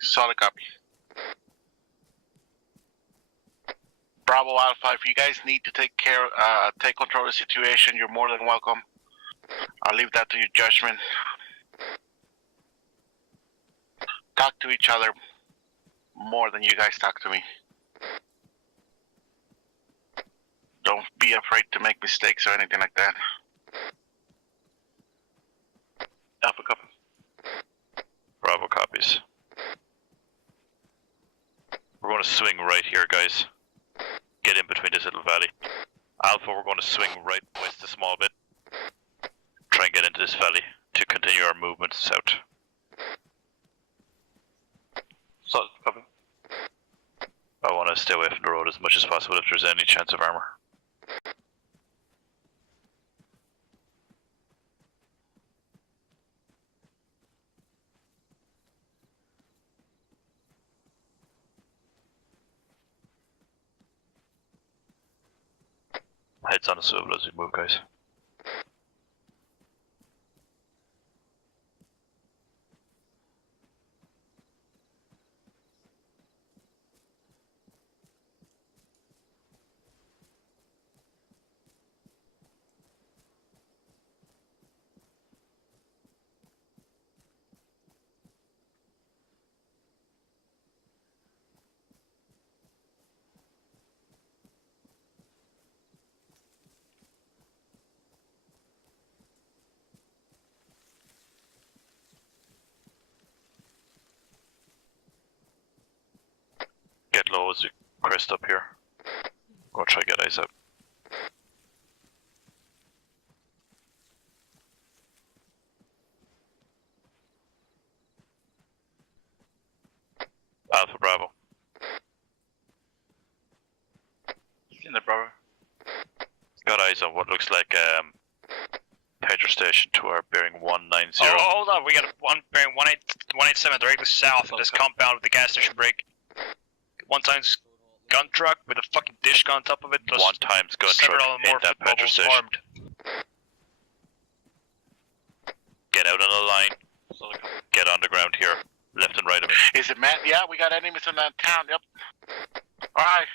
Solid copy. Bravo Alpha, if you guys need to take control of the situation, you're more than welcome. I'll leave that to your judgment. Talk to each other more than you guys talk to me. Don't be afraid to make mistakes or anything like that. Alpha copy. Bravo copies. We're going to swing right here, guys. Get in between this little valley. Alpha, we're going to swing right west a small bit. Try and get into this valley to continue our movement south. Solid copy. I want to stay away from the road as much as possible if there's any chance of armor. Heads on a swivel as we move, guys. Get low as we crest up here. Go try to get eyes up. Alpha Bravo. In the Bravo. Got eyes on what looks like petrol station to our bearing 190. Oh, hold on, we got one bearing 187 directly south of this compound with the gas station break. One times gun truck with a fucking dish gun on top of it. Plus one times gun truck in that petrol station. Armed. Get out on the line. Get on the ground here. Left and right of me. Is it Matt? Yeah, we got enemies in that town, yep. Alright.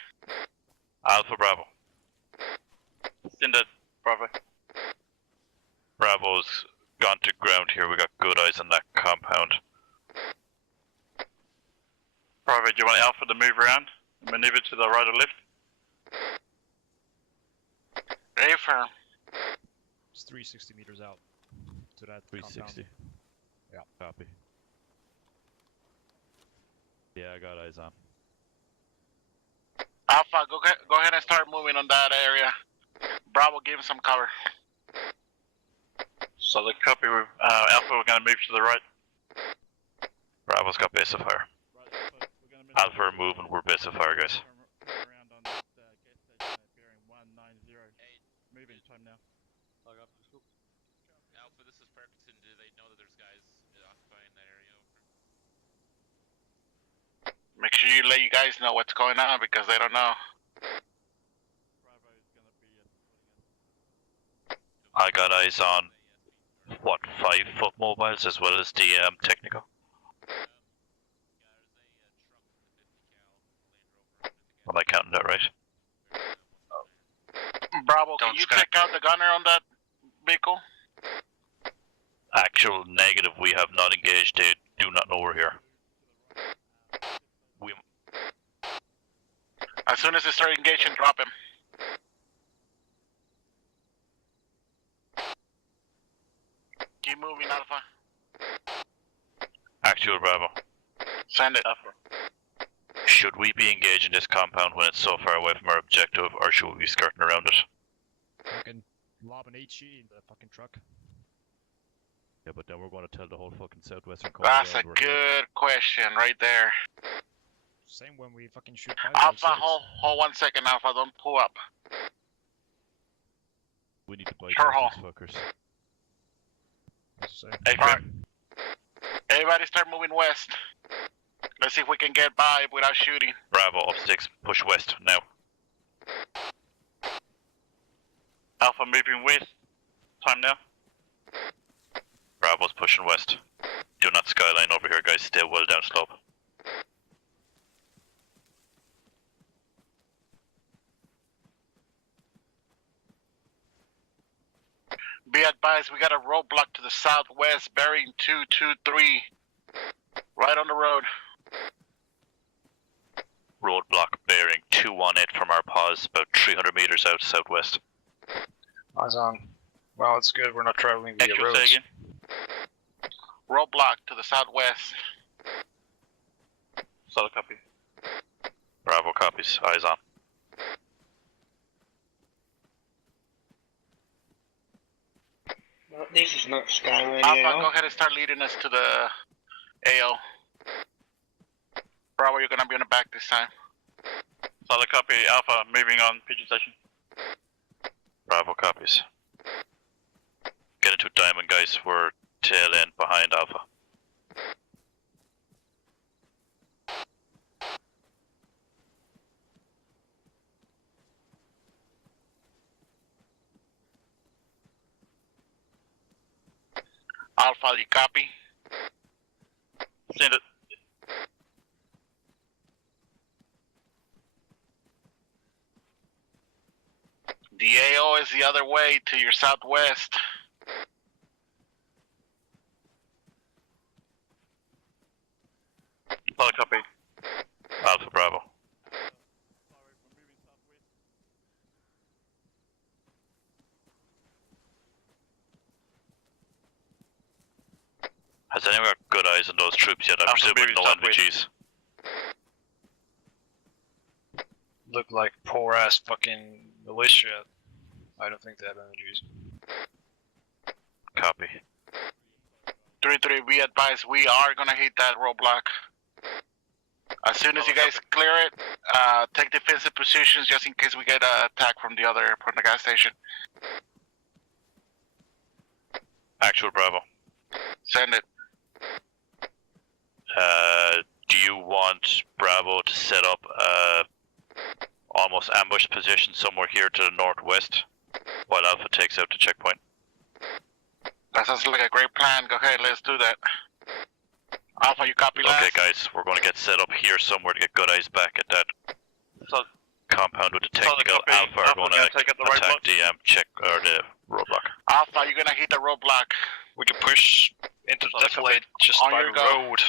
Alpha Bravo. In the Bravo. Bravo's gone to ground here. We got good eyes on that compound. Bravo, do you want Alpha to move around? Maneuver to the right or left? Ready for... It's 360 meters out to that 360. compound. Yeah, copy. Yeah, I got eyes on. Alpha, go ahead and start moving on that area. Bravo, give him some cover. Solid copy. Alpha, we're going to move to the right. Bravo's got base of fire. Alpha are moving, we're base of fire, guys. Around on that gas station at bearing 190. Moving time now. Alpha, this is Parkinson. Do they know that there's guys occupying that area? Make sure you let you guys know what's going on because they don't know. I got eyes on, what, 5-foot mobiles as well as the technical? Am I counting that right? Bravo, can you check out the gunner on that vehicle? Actual negative, we have not engaged, they do not know we're here. As soon as they start engaging, drop him. Keep moving, Alpha. Actual Bravo. Send it. Alpha. Should we be engaging this compound when it's so far away from our objective, or should we be skirting around it? Fucking lobbing HE in the fucking truck. Yeah, but then we're going to tell the whole fucking southwestern corner. That's a good question right there. Same when we fucking shoot Alpha, hold 1 second, Alpha, don't pull up. We need to bite Sure, these fuckers. Alright. Everybody start moving west. Let's see if we can get by without shooting. Bravo, up 6, push west, now. Alpha moving west. Time now. Bravo's pushing west. Do not skyline over here, guys, stay well down slope. Be advised, we got a roadblock to the southwest, bearing 223. Right on the road. Roadblock bearing 218 from our pause, about 300 meters out southwest. Eyes on. Well, it's good. We're not traveling via roads. Say again. Roadblock to the southwest. Solid copy. Bravo copies. Eyes on. Well, this is not Sky Radio. Alpha, go ahead and start leading us to the AO. Bravo, you're gonna be on the back this time. Solid copy. Alpha, moving on. Pigeon station. Bravo copies. Get into Diamond, guys. We're tail end behind Alpha. Alpha, you copy? Send it. The AO is the other way to your southwest. Solid copy. Alpha Bravo. Has anyone got good eyes on those troops yet? I'm presuming no NVGs. Look like poor ass fucking militia. I don't think they have energies. Copy. 3-3, be advised, we are gonna hit that roadblock. As soon as you guys clear it, take defensive positions just in case we get attacked from the gas station. Actual Bravo. Send it. Do you want Bravo to set up almost ambush position somewhere here to the northwest while Alpha takes out the checkpoint? That sounds like a great plan. Go ahead, let's do that. Alpha, you copy that? Okay, guys, we're going to get set up here somewhere to get good eyes back at that compound with the technical. Alpha are going to attack the check or the roadblock. Alpha, you're gonna hit the roadblock. We can push into the defilade just by the road.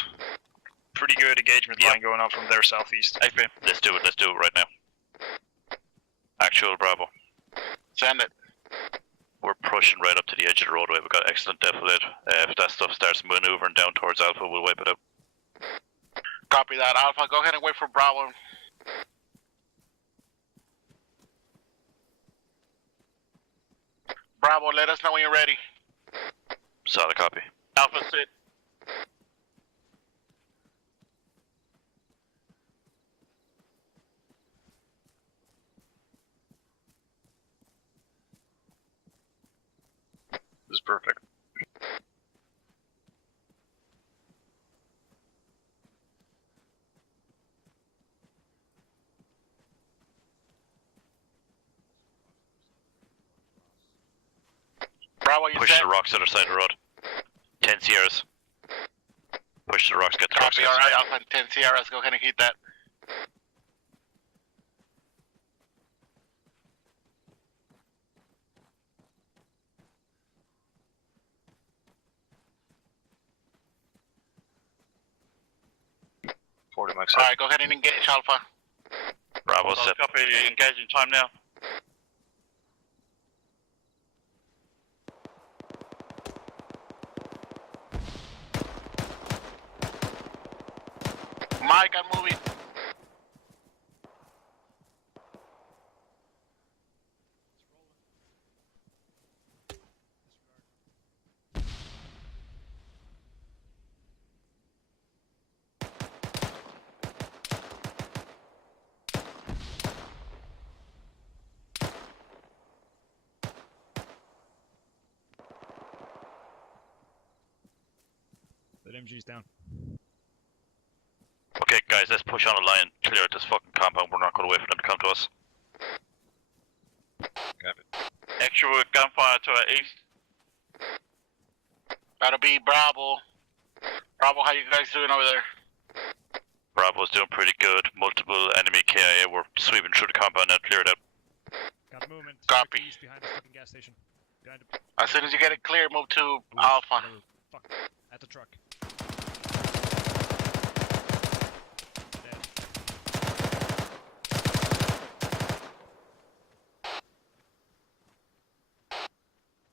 Pretty good engagement line going on from their southeast. Let's do it right now. Actual Bravo. Send it. We're pushing right up to the edge of the roadway. We've got excellent defilade. If that stuff starts maneuvering down towards Alpha, we'll wipe it out. Copy that. Alpha, go ahead and wait for Bravo. Bravo, let us know when you're ready. Solid copy. Alpha sit. This is perfect. Bravo, you Push set? the rocks other side of the road. 10 Sierras. Push the rocks, get the rocks. Copy, alright, Alpha and 10 Sierras, go ahead and heat that. Alright, go ahead and engage Alpha. Bravo, set. Copy, engaging time now. Mike, I'm moving. That MG's down. Okay, guys, let's push on a line, clear out this fucking compound. We're not going to wait for them to come to us. Copy. Extra with gunfire to our east. That'll be Bravo. Bravo, how you guys doing over there? Bravo's doing pretty good. Multiple enemy KIA. We're sweeping through the compound now, clear it out. Got movement. Copy. East behind the fucking gas station. Behind the... As soon as you get it clear, move to Alpha. Fuck. At the truck.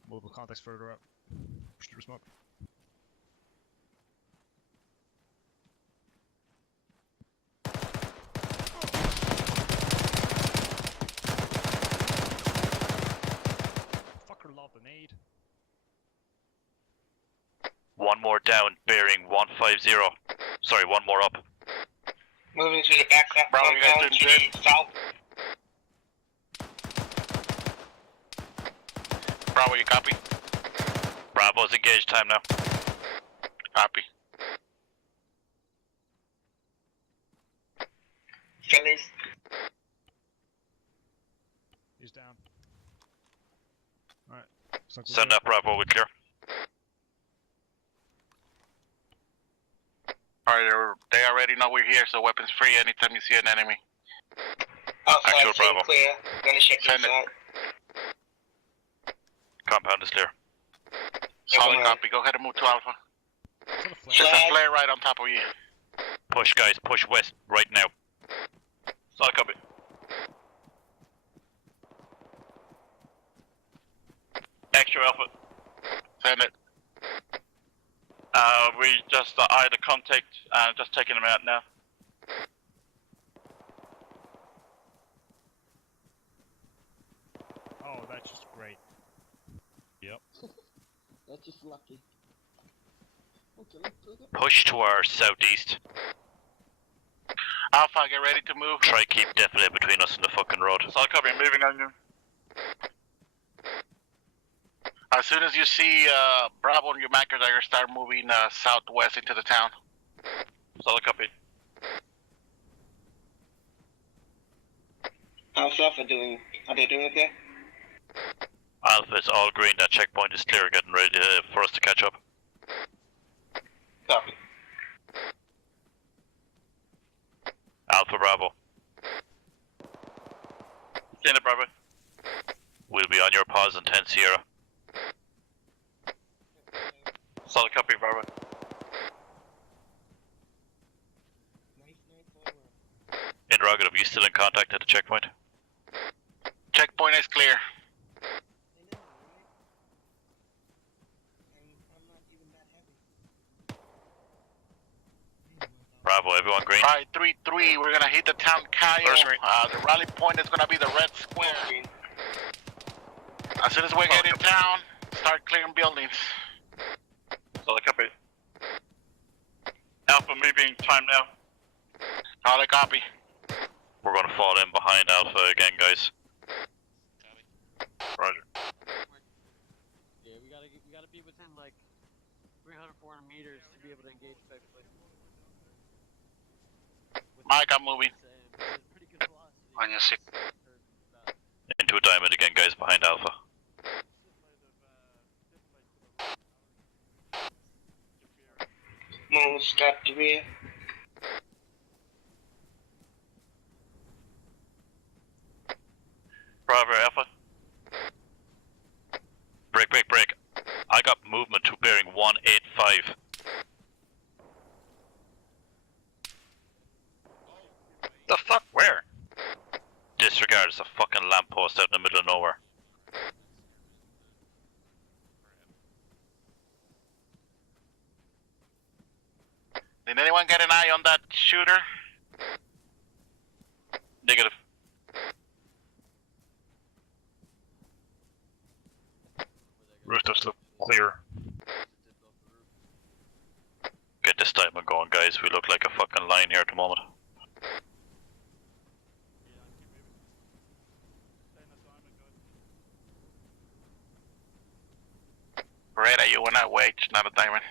Mobile contacts further up. Push through smoke. Fucker lobbed an aid. One more down, bearing 150. Sorry, one more up. Moving to the back side. Bravo, you guys doing good? South. Bravo, you copy? Bravo's engaged time now. Copy. Phillies. He's down. Alright. Send up Bravo, we clear. Alright, they already know we're here, so weapons free anytime you see an enemy. Actual Bravo. Clear. Gonna check Send it. Compound is clear. Solid copy. Go ahead and move to Alpha. There's a flare right on top of you. Push, guys. Push west right now. Solid copy. Extra Alpha. Send it. We just eyed the contact, just taking them out now. Oh, that's just great. Yep. That's just lucky. Okay, Push to our southeast. Alpha, get ready to move. Try keep defilade between us and the fucking road. Solid copy, moving on you. As soon as you see Bravo and your McIntyre start moving southwest into the town. Solid copy. How's Alpha doing? Are they doing okay? Alpha is all green. That checkpoint is clear. Getting ready for us to catch up. Copy. Alpha Bravo. Send it, Bravo. We'll be on your pause in 10 Sierra. Solid copy, Bravo. Interrogative, you still in contact at the checkpoint? Checkpoint is clear. Bravo, everyone green? Alright, 3-3, we're gonna hit the town Kyle. The rally point is gonna be the red square. As soon as we get in town, start clearing buildings. Solid copy. Alpha moving time now. Solid copy. We're gonna fall in behind Alpha again, guys. Roger. Yeah, we gotta be within like 300, 400 meters to be able to engage effectively. Mike, I'm moving. On your 6. Into a diamond again, guys, behind Alpha. Move, step to rear. Bravo, Alpha. Break. I got movement to bearing 185. The fuck? Where? Disregard, it's a fucking lamppost out in the middle of nowhere. Did anyone get an eye on that shooter? Negative. Rooftop's still clear. Get this diamond going, guys. We look like a fucking line here at the moment. Beretta, you want that wage, not a diamond.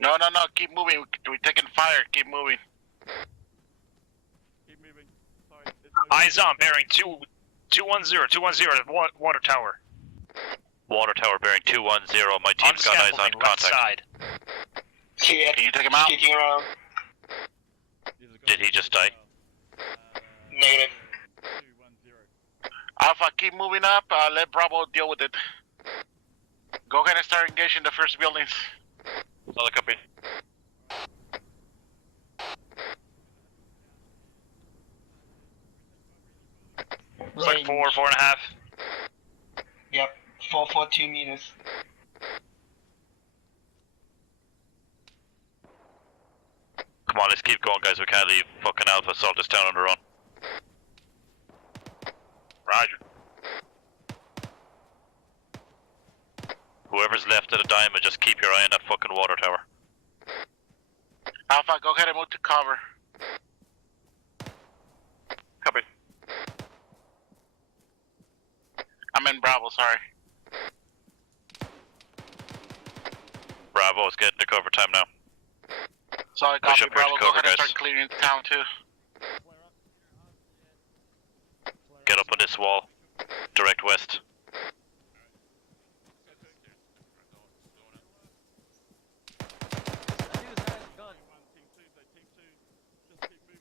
No, keep moving. We're taking fire. Keep moving. Eyes on, bearing 210, water tower. Water tower bearing 210. My team's got eyes on contact. Side. Can you take him out? Kicking around. Did he just die? Negative. Alpha, keep moving up. Let Bravo deal with it. Go ahead and start engaging the first buildings. Solid copy. It's like 4.5. Yep, 442 meters. Come on, let's keep going, guys. We can't leave fucking Alpha assault this town on their own. Roger. Whoever's left at a diamond, just keep your eye on that fucking water tower. Alpha, go ahead and move to cover. Copy. I'm in Bravo, sorry. Bravo is getting to cover time now. Sorry, Push copy, up here to Bravo. Go cover, ahead and guys. start clearing the town too. Get up on this wall. Direct west.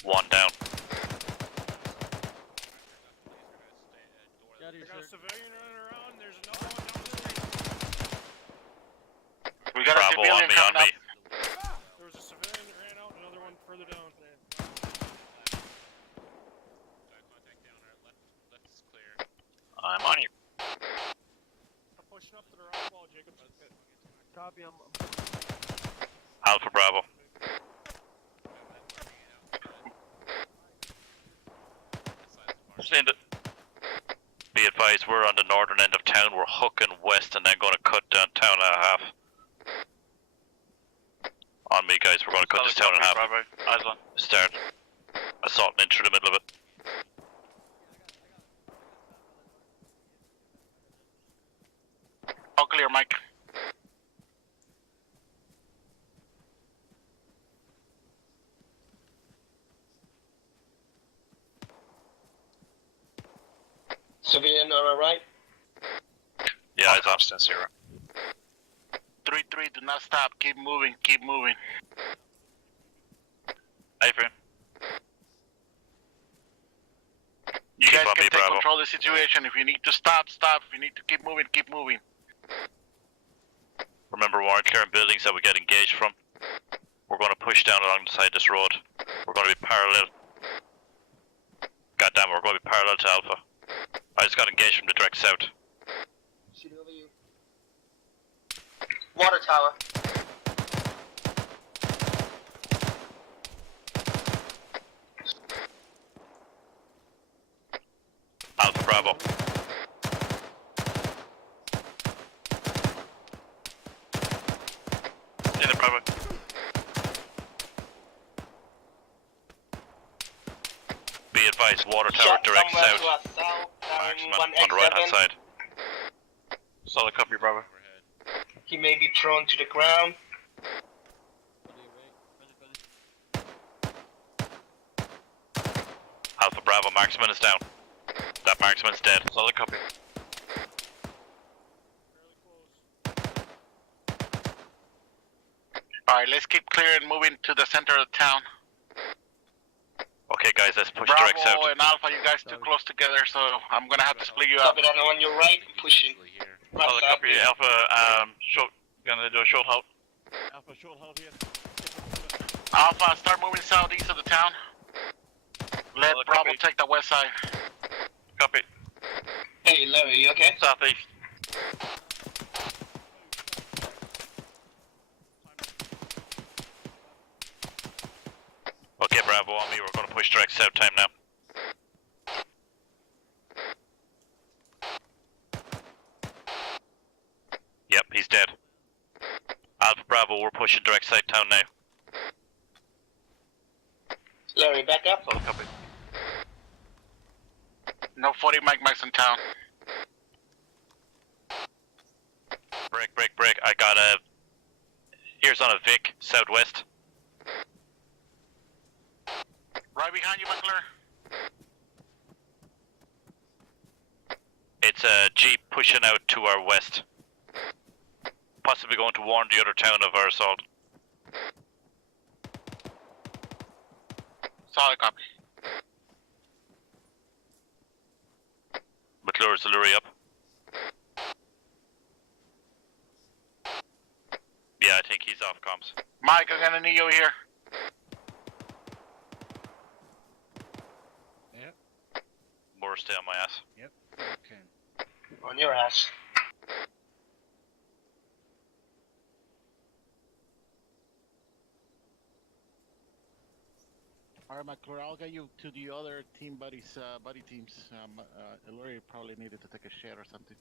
One down. They got a civilian running around. There's another one down the street. We got a Bravo, civilian on me, coming on me. up. There was a civilian that ran out. Another one further down. I'm on you. I'm pushing up to the rock wall, Jacob. Copy, I'm Alpha Bravo. Send it. Be advised, we're on the northern end of town. We're hooking west and then going to cut down town in half. On me, guys. We're going to cut this town in half. Bravo. Eyes on. Start assaulting in through the middle of it. All clear, Mike. Civilian on our right. Yeah, it's Constant 0. 3-3, do not stop. Keep moving. Keep moving. Adrian. You Keep guys on can me, take Bravo. control of the situation. If you need to stop, stop. If you need to keep moving, keep moving. Remember, we aren't clearing buildings that we get engaged from. We're going to push down alongside this road. We're going to be parallel. God damn it, we're going to be parallel to Alpha. I just got engaged from the direct south. Shooting over you. Water tower. Bravo. In the Bravo. Be advised, water tower direct south. Marksman on the right hand side. Solid copy, Bravo. He may be prone to the ground. Alpha Bravo, marksman is down. That marksman's dead. Solid copy. Alright, let's keep clear and moving to the center of the town. Okay, guys, let's push Bravo direct south. and Alpha, you guys too close together, so I'm gonna have to split you up. Copy that on your right, pushing. Solid copy, Alpha, gonna do a short halt. Alpha short hold here. Alpha, start moving southeast of the town. Let Solid Bravo copy. take the west side. Copy. Hey, Larry, you okay? Southeast. Okay, Bravo on me, we're gonna push direct south time now. Yep, he's dead. Alpha Bravo, we're pushing direct side town now. Larry, back up. Solid copy. No 40 Max in town. Break. I got a... Here's on a Vic, southwest. Right behind you, Buckler. It's a Jeep pushing out to our west. Possibly going to warn the other town of our assault. Solid copy. McClure's Alluri up. Yeah, I think he's off comms. Mike, I'm gonna need you here. Yep. More stay on my ass. Yep. Okay. On your ass. Alright, McClure, I'll get you to the other team buddy teams. Ellery probably needed to take a shit or something.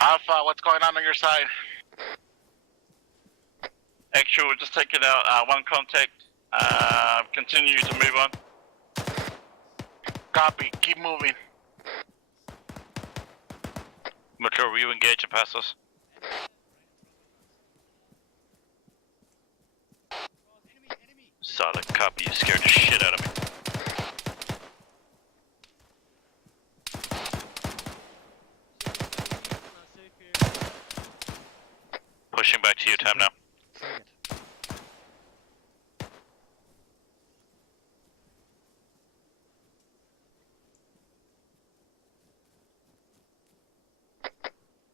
Alpha, what's going on your side? Actually, we're just taking out one contact. Continue to move on. Copy, keep moving. McClure, will you engage and pass us? Solid copy, you scared the shit out of me. Pushing back to you, time now.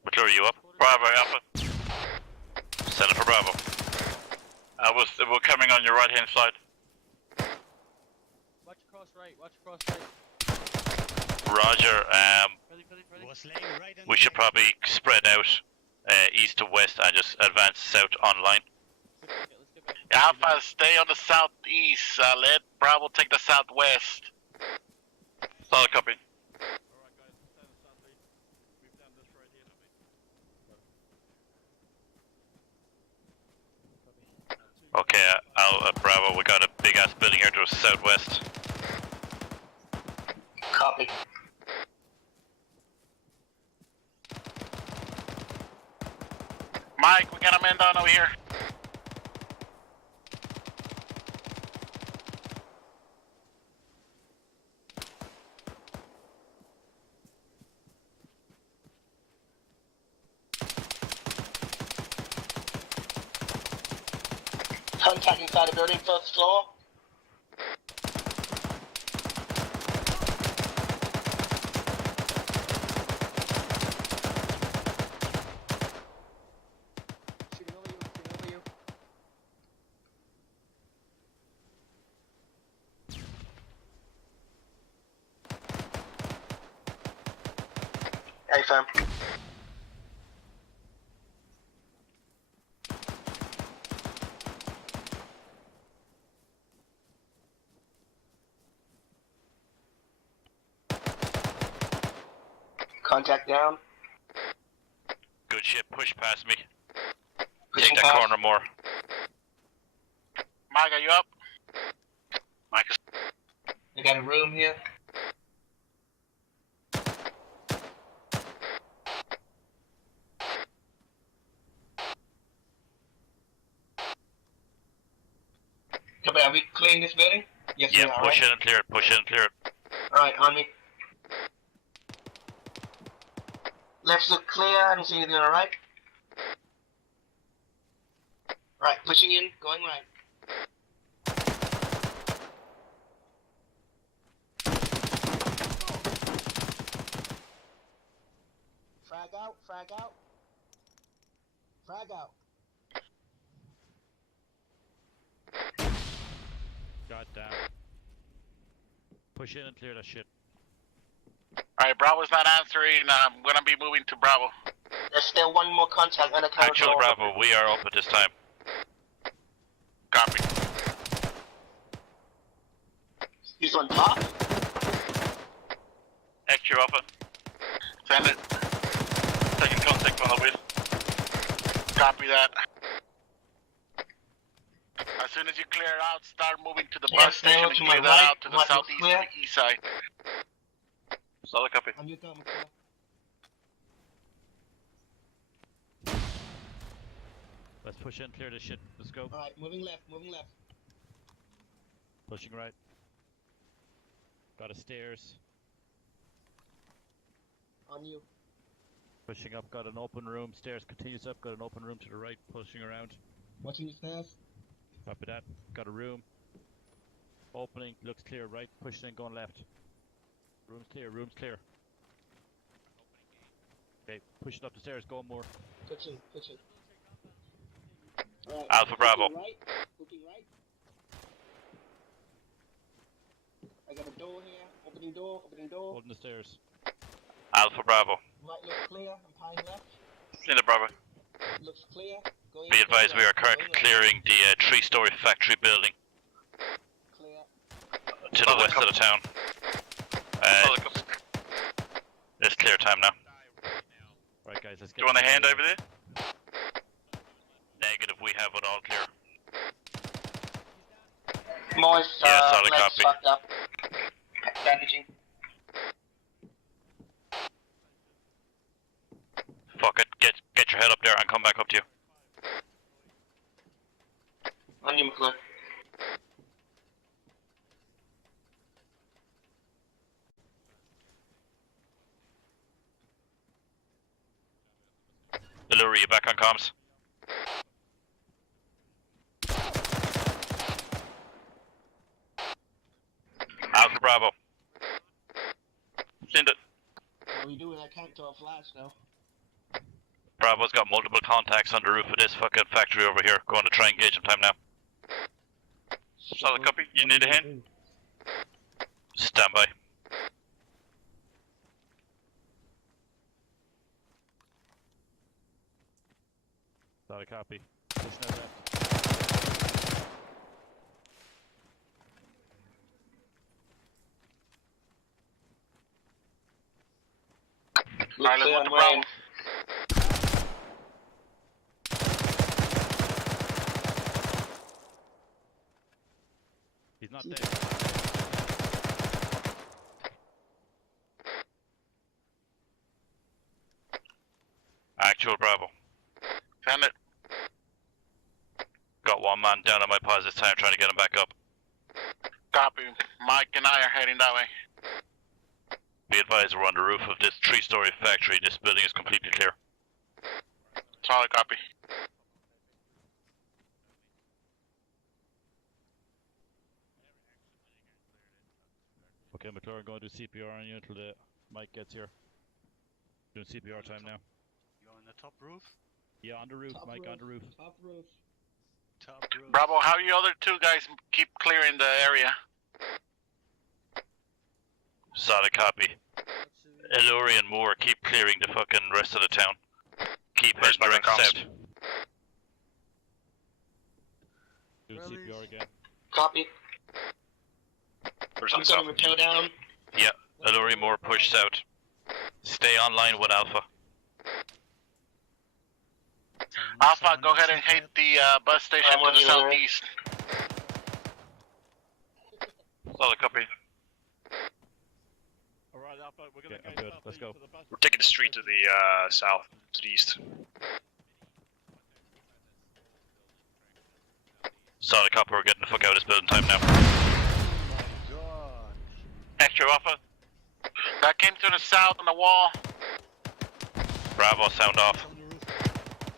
McClure, you up? Bravo, Alpha. Send it for Bravo. We're coming on your right hand side. Watch across right. Roger, Ready. we should probably spread out east to west and just advance south online. Alpha, stay on the southeast. Let Bravo take the southwest. Solid copy. Alright guys, stand on southeast. We've done this right here, haven't we? Okay, Bravo, we got a big ass building here to the southwest. Copy. Mike, we got a man down over here. Contact inside the building, first floor. Shooting over you. Hey, fam. Contact down. Good shit, push past me. Pushing Take that past. corner more. Mike, are you up? Mike is... I got a room here. Copy, are we clearing this building? Yes, Yeah, we are, push right? in and clear it, push in and clear it. Alright, on me. Left look clear, I don't see anything on the right. Right, pushing in, going right. Frag out, frag out. Frag out. God damn. Push in and clear that shit. Alright, Bravo's not answering. I'm gonna be moving to Bravo. There's still one more contact on the counter. Actual Bravo, we are up at this time. Copy. He's on top? Extra Alpha. Send it. Taking contact on the way. Copy that. As soon as you clear out, start moving to the Yeah, bus stay station on and to clear my that right. out to the What, southeast clear? to the east side. Solid copy. On you come, clear. Let's push in and clear this shit. Let's go. Alright, moving left, moving left. Pushing right. Got a stairs. On you. Pushing up, got an open room. Stairs continues up, got an open room to the right, pushing around. Watching the stairs. Copy that. Got a room. Opening, looks clear, right, pushing in, going left. Room's clear, room's clear. Okay, pushing up the stairs, going more. Pushing, pushing. Right. Alpha Bravo. Right, looking right. I got a door here. Opening door, opening door. Holding the stairs. Alpha Bravo. Right looks clear. I'm tying left. In the Bravo. Looks clear. Going Be advised, going we are right, currently going right. clearing the 3-story factory building Clear. to the west of the town. It's clear time now. Right guys, let's get... Do you want a hand over there? Negative, we have it all clear. Moist, Yeah, solid legs copy. fucked up. Bandaging. Fuck it, get your head up there and come back up to you. On you, McClure. Allure, you back on comms? Alpha Bravo. Send it. What are we doing? I can't throw a flash now. Bravo's got multiple contacts on the roof of this fucking factory over here. Going to try and engage some time now. Solid copy. You need a hand? Stand by. Solid copy. Pushing out left. Alright, let's move to Bravo. He's not dead. Actual Bravo. Send it. Got one man down on my pause this time, trying to get him back up. Copy. Mike and I are heading that way. Be advised, we're on the roof of this 3-story factory. This building is completely clear. Solid copy. Okay, McClure, I'm going to do CPR on you until the mic gets here. Doing CPR time now. You're on the top roof? Yeah, on the roof, Top Mike, roof. on the roof. Top roof. Top roof. Bravo, how you other two guys keep clearing the area? Solid copy. Allure and Moore, keep clearing the fucking rest of the town. Keep heading direct south. Doing CPR again. Copy. Or I'm something gonna south. rappel down. Yeah, Allure Moore, push south. Stay online with Alpha. Alpha, go ahead and hit the bus station to the southeast. Solid copy. Alright, Alpha, we're gonna I'm go good. Let's go. to the bus. We're taking the street to the south, to the east. Solid copy, we're getting the fuck out of this building time now. Extra Alpha. That came to the south on the wall. Bravo, sound off.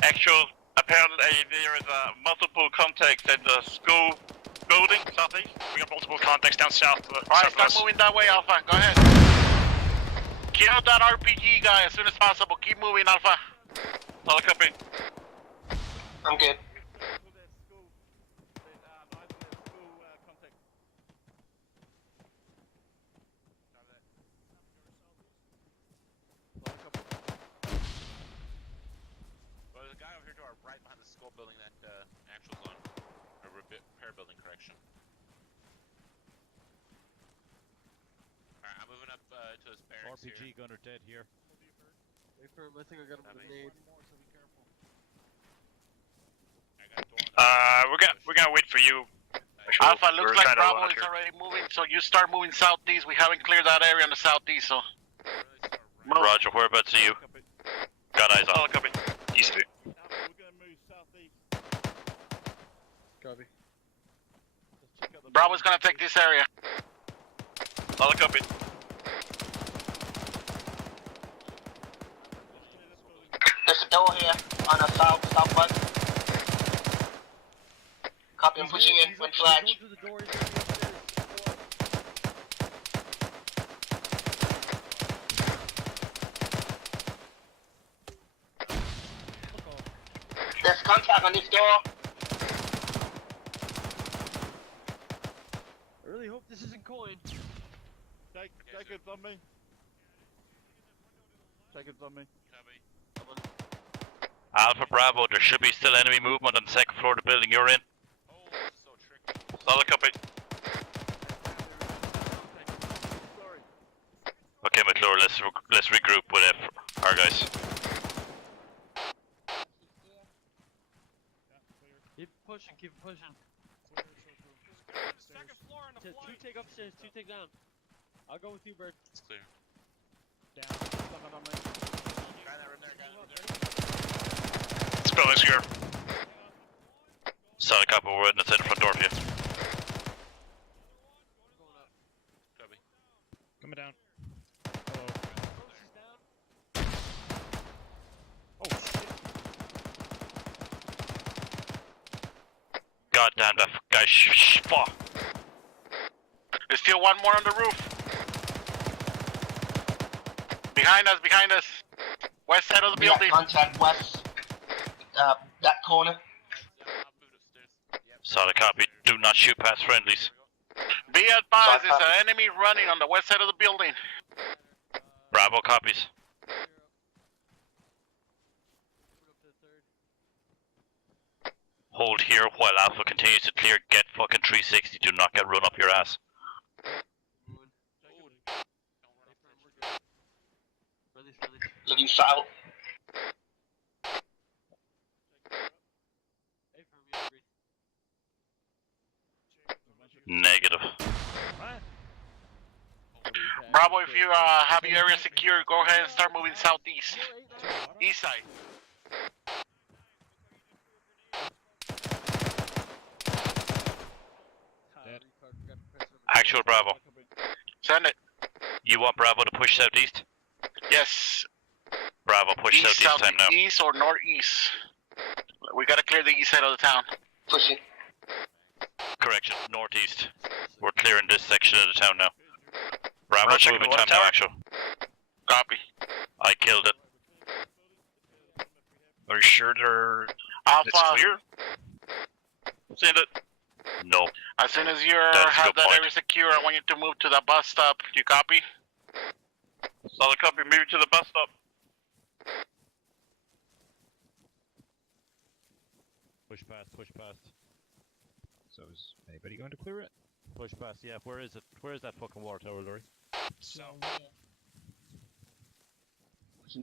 Actual, apparently there is multiple contacts at the school building, southeast. We got multiple contacts down south. Alright, start moving that way, Alpha. Go ahead. Kill that RPG guy as soon as possible. Keep moving, Alpha. Solid copy. I'm good. Well, there's a guy over here to our right behind the school building that actual's on. Or repair building, correction. Alright, I'm moving up to his barracks RPG here. gunner dead here. Wait for him, I think I got him with a nade. We're gonna wait for you. Alpha, We're looks like trying to Bravo run is here. already moving, so you start moving southeast. We haven't cleared that area on the southeast, so... Move. Roger, whereabouts are you? Got eyes on. Solid copy. East of it. Alpha, we're gonna move southeast. Copy. Let's check out the Bravo's gonna take this area. Solid copy. There's a door here on the southwest. Copy, I'm pushing in with flash. He's going through the door, he's gonna be upstairs. There's contact on this door. I really hope this isn't coin. Take it from me. Take it from me. Alpha Bravo, there should be still enemy movement on the second floor of the building you're in. Oh, so tricky. Solid copy. Okay, McClure, let's regroup with our guys. Keep pushing, keep pushing. Second floor on the Two take upstairs, two take down. I'll go with you, Bird. It's clear. Down. Someone on me. Guy in that room there, guy in that room there. This building's here. Solid copy, we're in the center front door for you. Copy. Coming down. God damn that guy, fuck. There's still one more on the roof. Behind us. West side of the We got building. contact west. That corner. Solid copy, do not shoot past friendlies. Be advised, there's an enemy running on the west side of the building. Bravo copies. Hold here while Alpha continues to clear. Get fucking 360. Do not get run up your ass. Looking south. Negative. Bravo, if you have your area secure, go ahead and start moving southeast. East side. Actual Bravo. Send it. You want Bravo to push southeast? Yes. Bravo, push East, southeast time now. East or northeast. We gotta clear the east side of the town. Pushing. Correction, northeast. We're clearing this section of the town now. Bravo, Roger, moving what time now, tower? actual. Copy. I killed it. Are you sure Alpha. it's clear? Send it. No. As soon as you That's a have good that point. area secure, I want you to move to the bus stop. You copy? Solid copy. Move to the bus stop. Push past. So is anybody going to clear it? Push past, yeah. Where is it? Where is that fucking water tower, Lorry? So,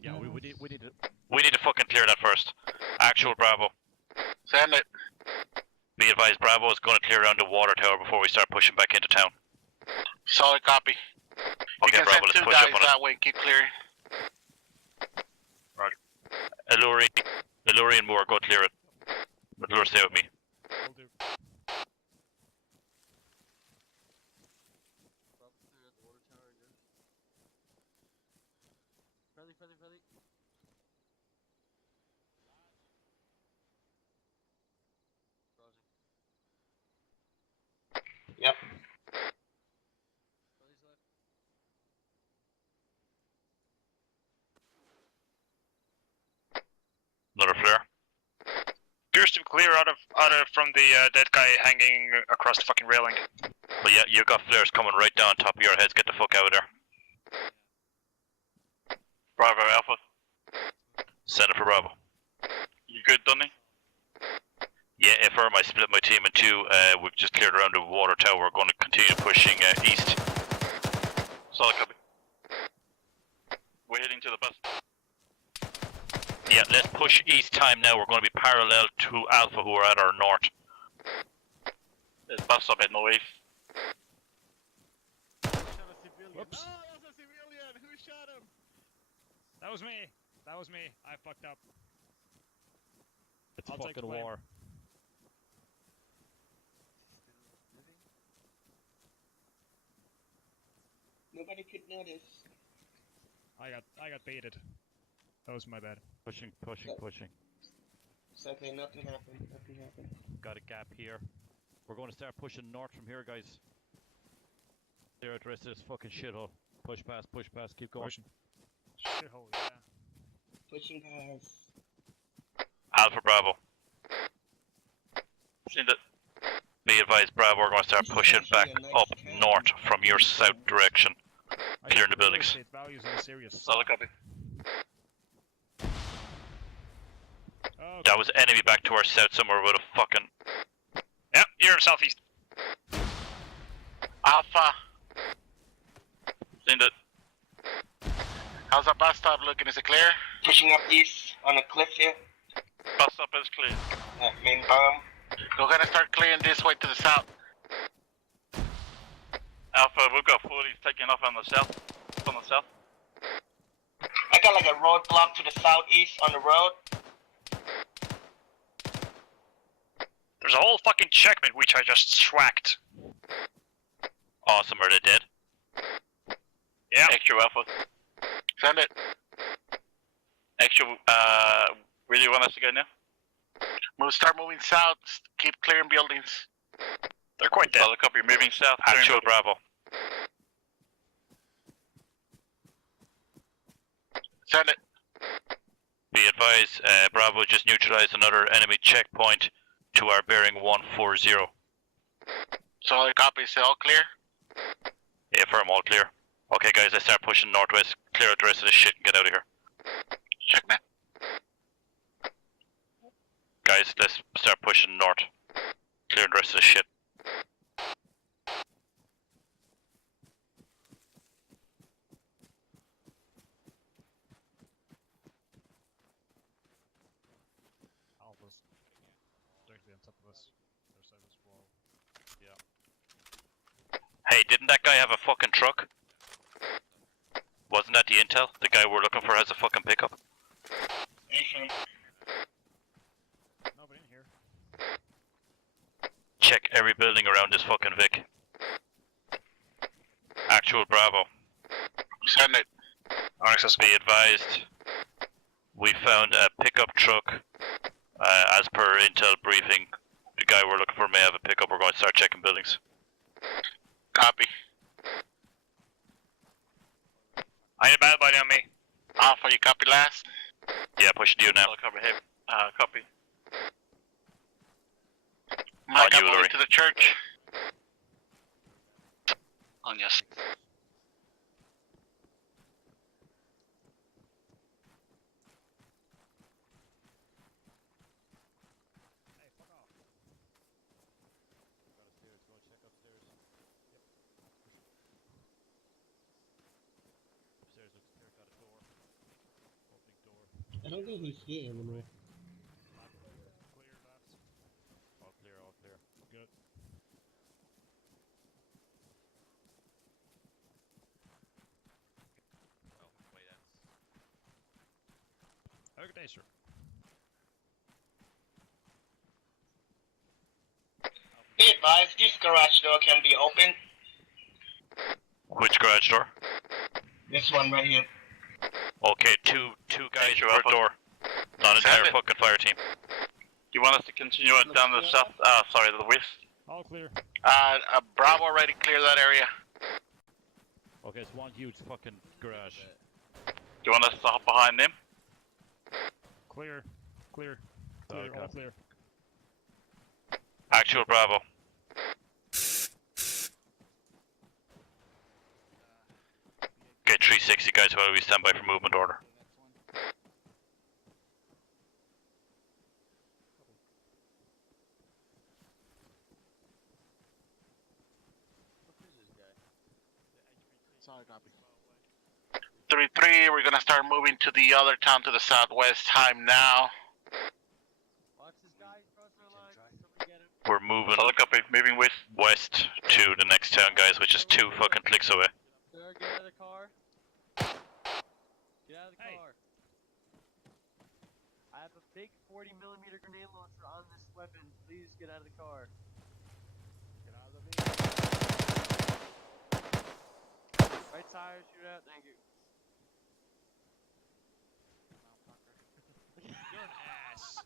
Yeah, we need to. We need to fucking clear that first. Actual Bravo. Send it. Be advised, Bravo is going to clear around the water tower before we start pushing back into town. Solid copy. Okay, you can Bravo, send let's 2 push guys up on that it. way, keep clearing. Eluri and Moore, go clear it. Eluri, stay with me. Will do. Friendly. Yep. Another flare. Appears to be clear out of from the dead guy hanging across the fucking railing. But yeah, you got flares coming right down top of your heads. Get the fuck out of there. Bravo Alpha. Send it for Bravo. You good, Donny? Yeah, affirm. I split my team in two. We've just cleared around the water tower. We're going to continue pushing east. Solid copy. We're heading to the bus. Yeah, let's push east time now. We're going to be parallel to Alpha, who are at our north. There's bus up at northeast. Whoops. Oh, that was a civilian! Who shot him? That was me. I fucked up. It's I'll take fucking the blame. war. Nobody could notice. I got baited. That was my bad. Pushing. It's okay, nothing happened. Got a gap here. We're going to start pushing north from here, guys. Clear out the rest of this fucking shithole. Push past, keep going. Shithole, yeah. Pushing past. Alpha Bravo. Send it. Be advised, Bravo, we're going to start pushing back up north from your south direction. Clearing the buildings. Values in this area. Solid copy. Oh, That was enemy back to our south somewhere with a fucking... Yep, you're southeast. Alpha. Send it. How's our bus stop looking? Is it clear? Pushing up east on a cliff here. Bus stop is clear. Main bomb. We're gonna start clearing this way to the south. Alpha, we've got 40s taking off on the south. On the south. I got like a roadblock to the southeast on the road. There's a whole fucking checkmate which I just swacked. Awesome, are they dead? Yeah. Extra Alpha. Send it. Extra, where do you want us to go now? We'll start moving south. Keep clearing buildings. They're quite dead. Solid copy, moving south. Actual Bravo. Send it. Be advised, Bravo just neutralized another enemy checkpoint to our bearing 140. Solid copy. Is it all clear? Yeah, firm, all clear. Okay, guys, let's start pushing northwest. Clear out the rest of this shit and get out of here. Check, man. Guys, let's start pushing north. Clear the rest of this shit. Alpha's directly on top of us. Other side of this wall. Yeah. Hey, didn't that guy have a fucking truck? Wasn't that the intel? The guy we're looking for has a fucking pickup. Nobody in here. Check every building around this fucking Vic. Actual Bravo. Send it. Access be advised. We found a pickup truck. As per intel briefing, the guy we're looking for may have a pickup. We're going to start checking buildings. Copy. I need a bad body on me. Alpha, you copy last? Yeah, pushing you now. Solid copy, heavy. Copy. Mike, On I'm you, moving Laurie. to the church. On yes. Hey, fuck off. Got upstairs, go check upstairs. Yep. Upstairs looks clear, got a door. don't think he's here anymore. Clear left. All clear, all clear. Good. Oh, wait, that's... Have a good day, sir. Be advised, this garage door can be opened. Which garage door? This one right here. Okay, two guys per door. Not entire fucking fire team. Do you want us to continue it down the south? Sorry, the west. All clear. Bravo already clear that area. Okay, it's one huge fucking garage. Do you want us to hop behind them? Clear. Clear. Clear, all clear. Actual Bravo. Okay, 360 guys, while we stand by for movement order. Solid copy. 3-3, we're gonna start moving to the other town to the southwest. Time now. Watch this guy cross our line. Somebody get him. We're moving Solid copy, moving west to the next town, guys, which is 2 fucking clicks away. Sir, get out of the car. Get out of the car. I have a big 40mm grenade launcher on this weapon. Please get out of the car. Get out of the vehicle. Right tire, shoot out. Thank you. You're an ass.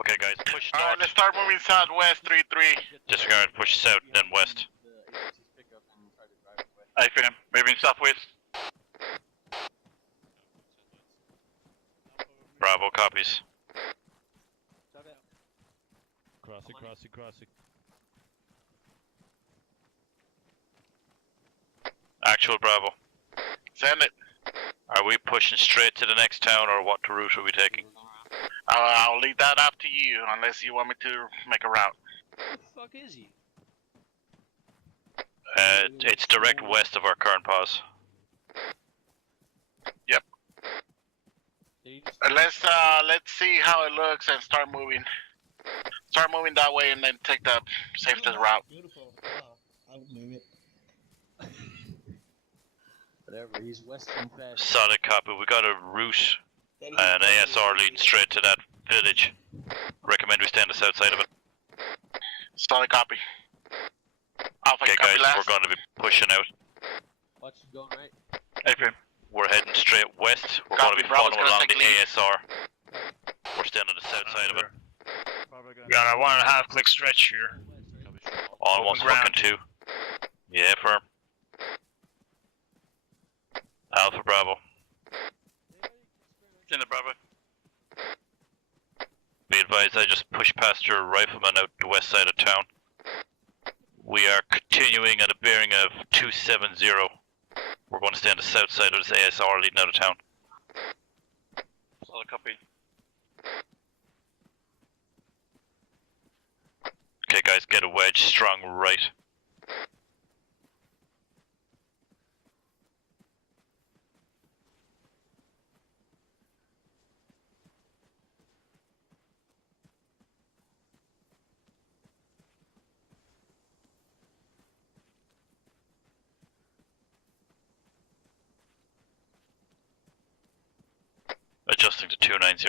Okay, guys, push north. Alright, let's start moving southwest. 3-3. Disregard, push south, then west. The agency's pickup and try to drive away. AFM, moving southwest. Bravo copies. Shut out. Crossing, crossing, crossing. Actual Bravo. Send it. Are we pushing straight to the next town, or what route are we taking? I'll leave that up to you, unless you want me to make a route. Who the fuck is he? It's direct west of our current pause. Yep. Let's see how it looks and start moving. Start moving that way and then take the safest route. Beautiful. Wow. I would move it. Whatever, he's western fast. Solid copy. We got a route, an ASR leading straight to that village. Recommend we stay on the south side of it. Solid copy. Alpha, Okay, copy guys, last. we're going to be pushing out. Watch him going right. AFM. We're heading straight west. We're Copy, going to be Bravo's following gonna along take the lead. ASR. We're staying on the south side of it. Got a 1.5 click stretch here. Almost Ground. fucking 2. Yeah, firm. Alpha Bravo. In the Bravo. Be advised, I just pushed past your rifleman out the west side of town. We are continuing at a bearing of 270. We're going to stay on the south side of this ASR leading out of town. Solid copy. Okay, guys, get a wedge, strong right. Adjusting to 290.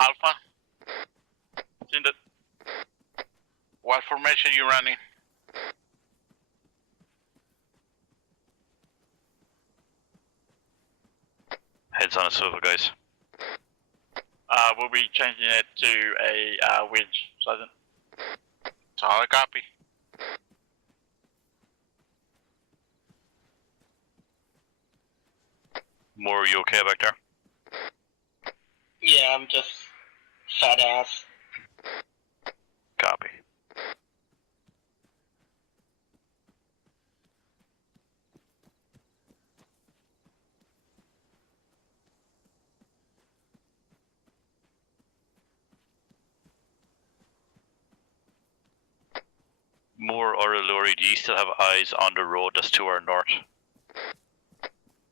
Alpha, Seen it. what formation you running? Heads on a swivel, guys. We'll be changing it to a wedge, Sergeant. Solid copy. Moore, are you okay back there? Yeah, I'm just fat ass. Copy. Moore or Iluri, do you still have eyes on the road that's to our north?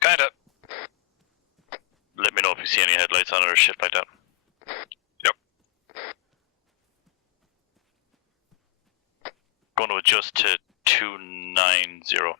Kinda. Let me know if you see any headlights on it or shit like that. Yep. Going to adjust to 290.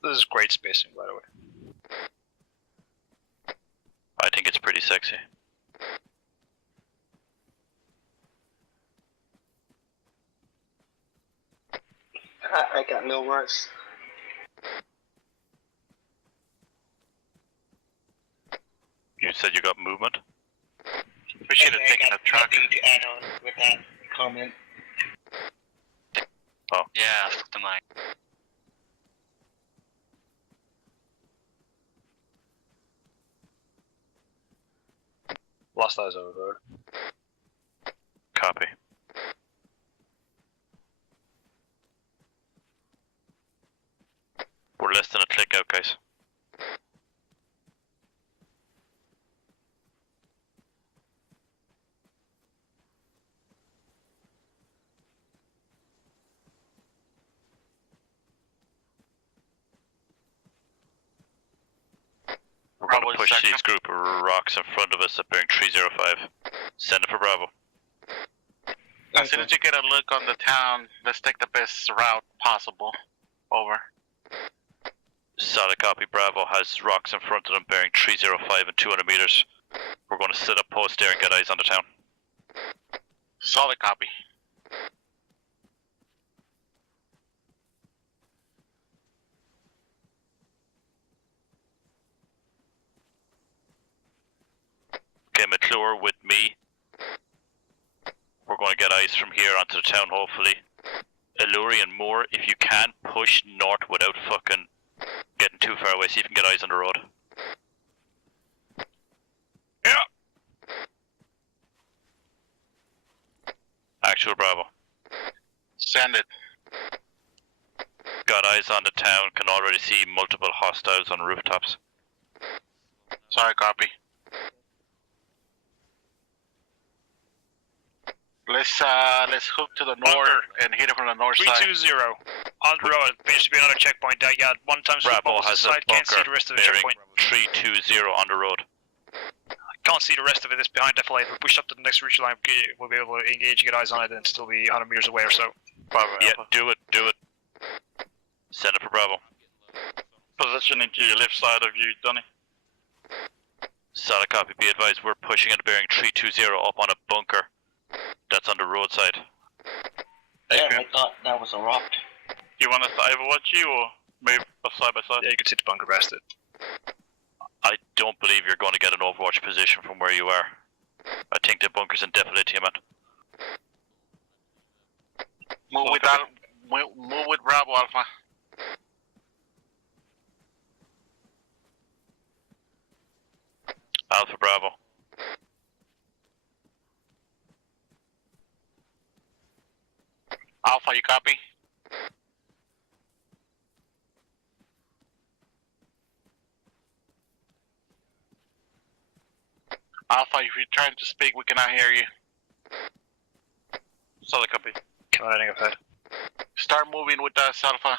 This is great spacing, by the way. I think it's pretty sexy. I got no words. You said you got movement? We should have taken a truck. Nothing to add on with that comment. Oh. Yeah, fuck the mic. Lost eyes over the road. Copy. We're less than a click out, guys. We're going to push these group of rocks in front of us at bearing 305. Send it for Bravo. As soon as you get a look on the town, let's take the best route possible. Over. Solid copy. Bravo has rocks in front of them bearing 305 and 200 meters. We're going to set up post there and get eyes on the town. Solid copy. Okay, McClure with me. We're going to get eyes from here onto the town, hopefully. Iluri and Moore, if you can, push north without fucking getting too far away. See if you can get eyes on the road. Yeah. Actual Bravo. Send it. Got eyes on the town. Can already see multiple hostiles on rooftops. Sorry, copy. Let's hook to the north and hit it from the north side. 320. On the road. Appears to be another checkpoint. I got one time Bravo has a side. Can't see bunker the rest of the bearing checkpoint. 320 on the road. Can't see the rest of it. It's behind FLA. If we push up to the next reach line, we'll be able to engage, get eyes on it, and still be 100 meters away or so. Bravo. Yeah, do it. Send it for Bravo. Positioning to your left side of you, Donny. Solid copy. Be advised, we're pushing at a bearing 320 up on a bunker. That's on the roadside. Damn, I thought that was a rock. You want us to overwatch you or move side by side? Yeah, you can see the bunker past it. I don't believe you're going to get an overwatch position from where you are. I think the bunker's indefinite to you, man. Move with Bravo Alpha. Alpha Bravo. Alpha, you copy? Alpha, if you're trying to speak, we cannot hear you. Solid copy. Come on, heading ahead. Start moving with us, Alpha.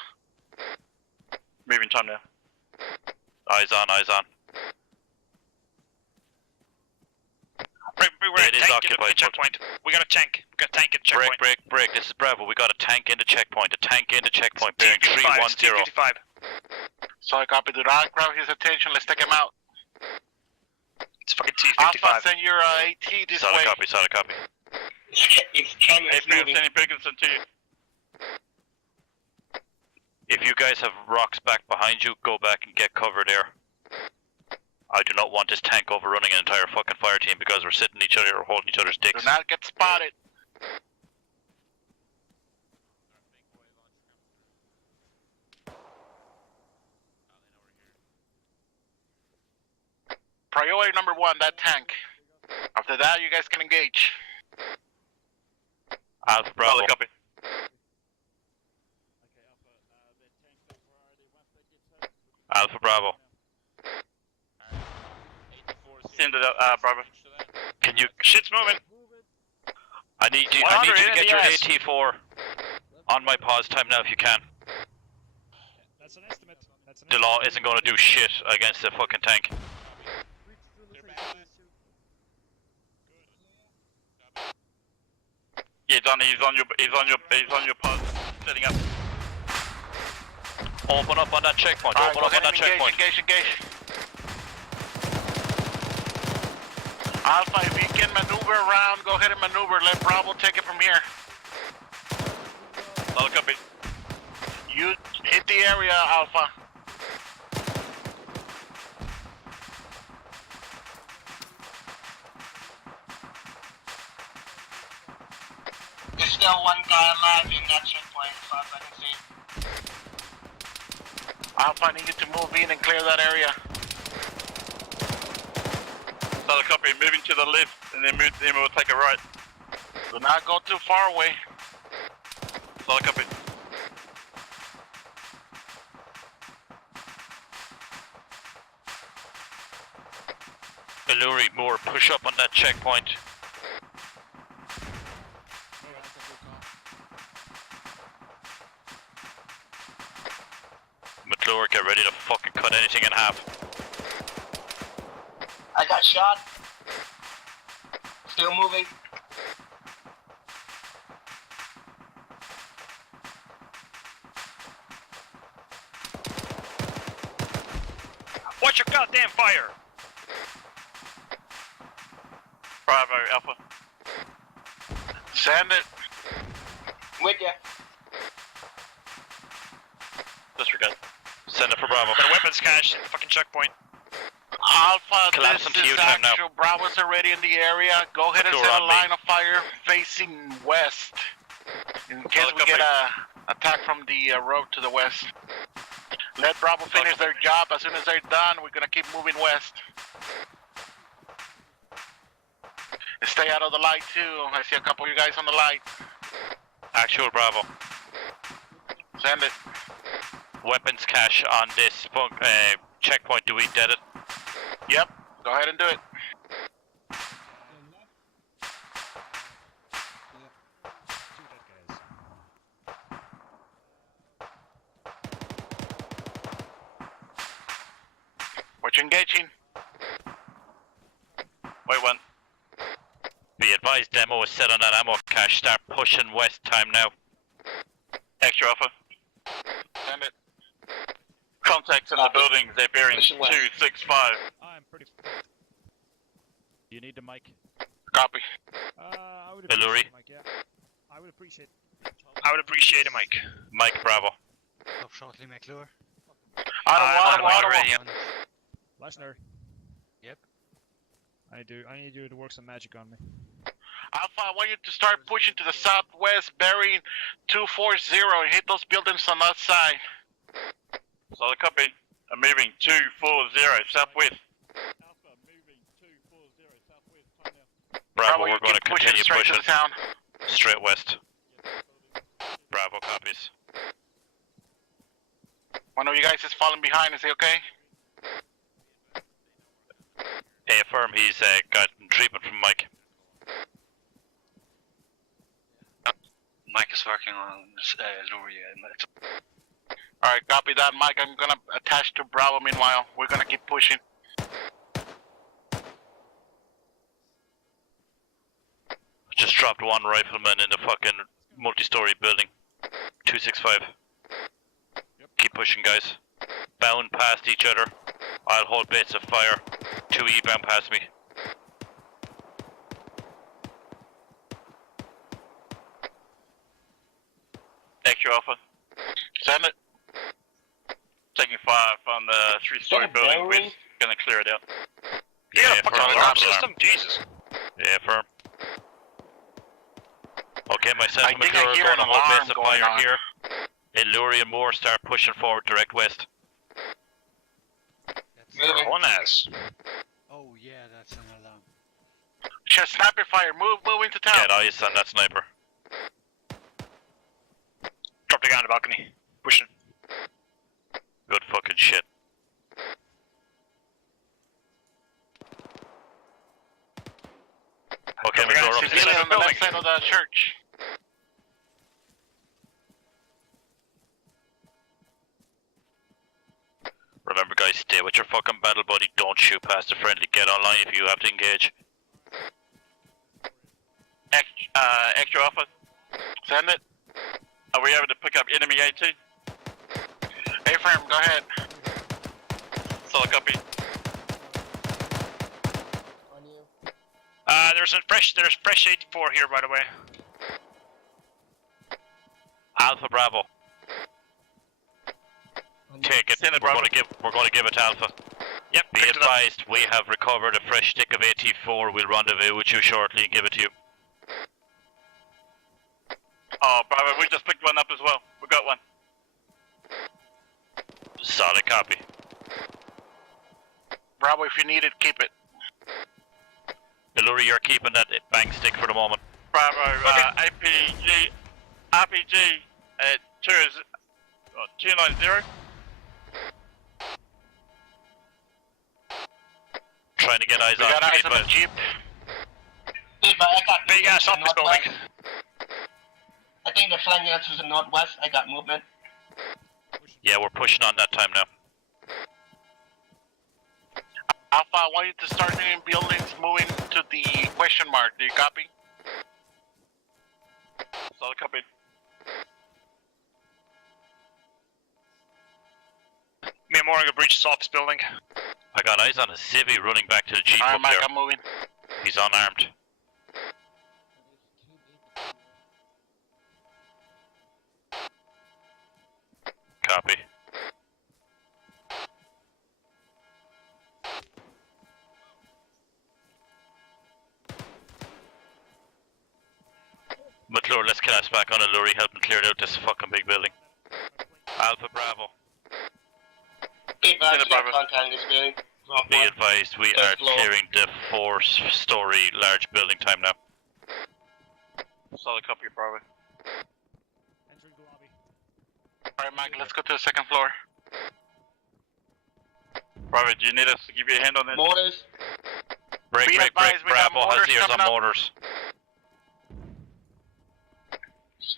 Moving time now. Eyes on, eyes on. We're It is tank in the occupied. checkpoint. We got a tank. We got a tank in the checkpoint. Break. This is Bravo. We got a tank in the checkpoint. A tank in the checkpoint. Bearing 55, 310. 55. Sorry, copy. Do not grab his attention. Let's take him out. It's fucking T-55. Alpha, send your AT this way. Solid copy. It's Charlie is moving. Sending Ferguson to you. If you guys have rocks back behind you, go back and get cover there. I do not want this tank overrunning an entire fucking fire team because we're sitting each other or holding each other's dicks. Do not get spotted. priority number 1, that tank. After that, you guys can engage. Alpha Bravo. Copy. Alpha Bravo. Send it up, Bravo. Can you? Shit's moving. I need you to get your AT4 on my pause time now if you can. That's an estimate. The law isn't going to do shit against the fucking tank. Yeah, Donnie, he's on your pause. Setting up. Open up on that checkpoint. Open up on that checkpoint. Engage. Alpha, if you can maneuver around, go ahead and maneuver. Let Bravo take it from here. I'll copy. You hit the area, Alpha. There's still one guy alive in that checkpoint, as far as I can see. Alpha, I need you to move in and clear that area. Solid copy. Moving to the left, and then we'll take a right. Do not go too far away. Solid copy. Illuri, Moore, push up on that checkpoint. McClure, get ready to fucking cut anything in half. I got shot. Still moving. Watch your goddamn fire! Bravo, Alpha. Send it. With ya. Disregard. Send it for Bravo. Got a weapons cache at the fucking checkpoint. Alpha, Collapse this into you is time now. actual. Bravo's already in the area. Go ahead and McClure set a on me. line of fire facing west. In case we get a attack from the road to the west. Let Bravo finish their job. As soon as they're done, we're gonna keep moving west. Stay out of the light too. I see a couple of you guys on the light. Actual Bravo. Send it. Weapons cache on this checkpoint. Do we dead it? Yep. Go ahead and do it. What you engaging? Wait one. Be advised, demo is set on that ammo cache. Start pushing west time now. Extra Alpha. Send it. Contacts in the buildings. They're bearing 265. I'm pretty. Do you need the mic? Copy. I would Illuri. appreciate the mic, yeah. I would appreciate. I would appreciate a mic. Mike Bravo. Stop shortly, McClure. Auto. Lesnar. Yep. I need you to work some magic on me. Alpha, I want you to start pushing to the southwest, bearing 240, and hit those buildings on that side. Solid copy. I'm moving 240 southwest. Alpha moving 240 southwest. Time now. Bravo, you we're going to keep pushing continue straight pushing. to the town. Straight west. Bravo copies. One of you guys is falling behind. Is he okay? Hey, affirm he's got treatment from Mike. Mike is working on Luria. Alright, copy that, Mike. I'm gonna attach to Bravo meanwhile. We're gonna keep pushing. Just dropped one rifleman in the fucking multi-story building. 265. Keep pushing, guys. Bound past each other. I'll hold baits of fire. 2E bound past me. Extra Alpha. Send it. Taking fire from the three-story building. We're gonna clear it out. Yeah, Yeah, fucking firm, alarm alarm. system? Jesus. Yeah, firm. Okay, my I sentinel think I McClure hear going to an hold alarm base of going fire on. here. Illuri and Moore start pushing forward direct west. Moving. One ass. Oh Yeah, that's an alarm. Just sniper fire. Move into town. Get eyes on that sniper. Drop the guy on the balcony. Pushing. Good fucking shit. Okay, we got McClure, a up Civilian on the left side of the church. Remember, guys, stay with your fucking battle buddy. Don't shoot past the friendly. Get online if you have to engage. Extra officer. Send it. Are we able to pick up enemy AT? A-firm, go ahead. Solid copy. On you. There's fresh 84 here, by the way. Alpha Bravo. Take it. Send it, We're Bravo. going to give it to Alpha. Yep. Be advised, we have recovered a fresh stick of AT4. We'll rendezvous with you shortly and give it to you. Oh, Bravo, we just picked one up as well. We got one. Solid copy. Bravo, if you need it, keep it. Iluri, you're keeping that bang stick for the moment. Bravo, RPG at 290. Trying to get eyes We on got eyes on the but Jeep. Hey, but I got Big ass movement office to the building. northwest. I think they're flanking us to the northwest. I got movement. yeah, we're pushing on that time now. Alpha, I want you to start hitting buildings moving to the question mark. Do you copy? Solid copy. Me and Morgan breached office building. I got eyes on a civvy running back to the Jeep Alright, up Mike, there. I'm moving. He's unarmed. Copy. McClure, let's collapse back on Iluri, help him clear out this fucking big building. Alpha Bravo. Hey, but I Send it, got Bravo. contact in this building. Be advised, we are clearing the 4-story large building time now. Solid copy, Bravo. Entering the lobby. Alright, Mike, let's go to the second floor. Bravo, do you need us to give you a hand on that? Mortars. Break, Be break, break. advised, we got Bravo has mortars ears coming on up. mortars.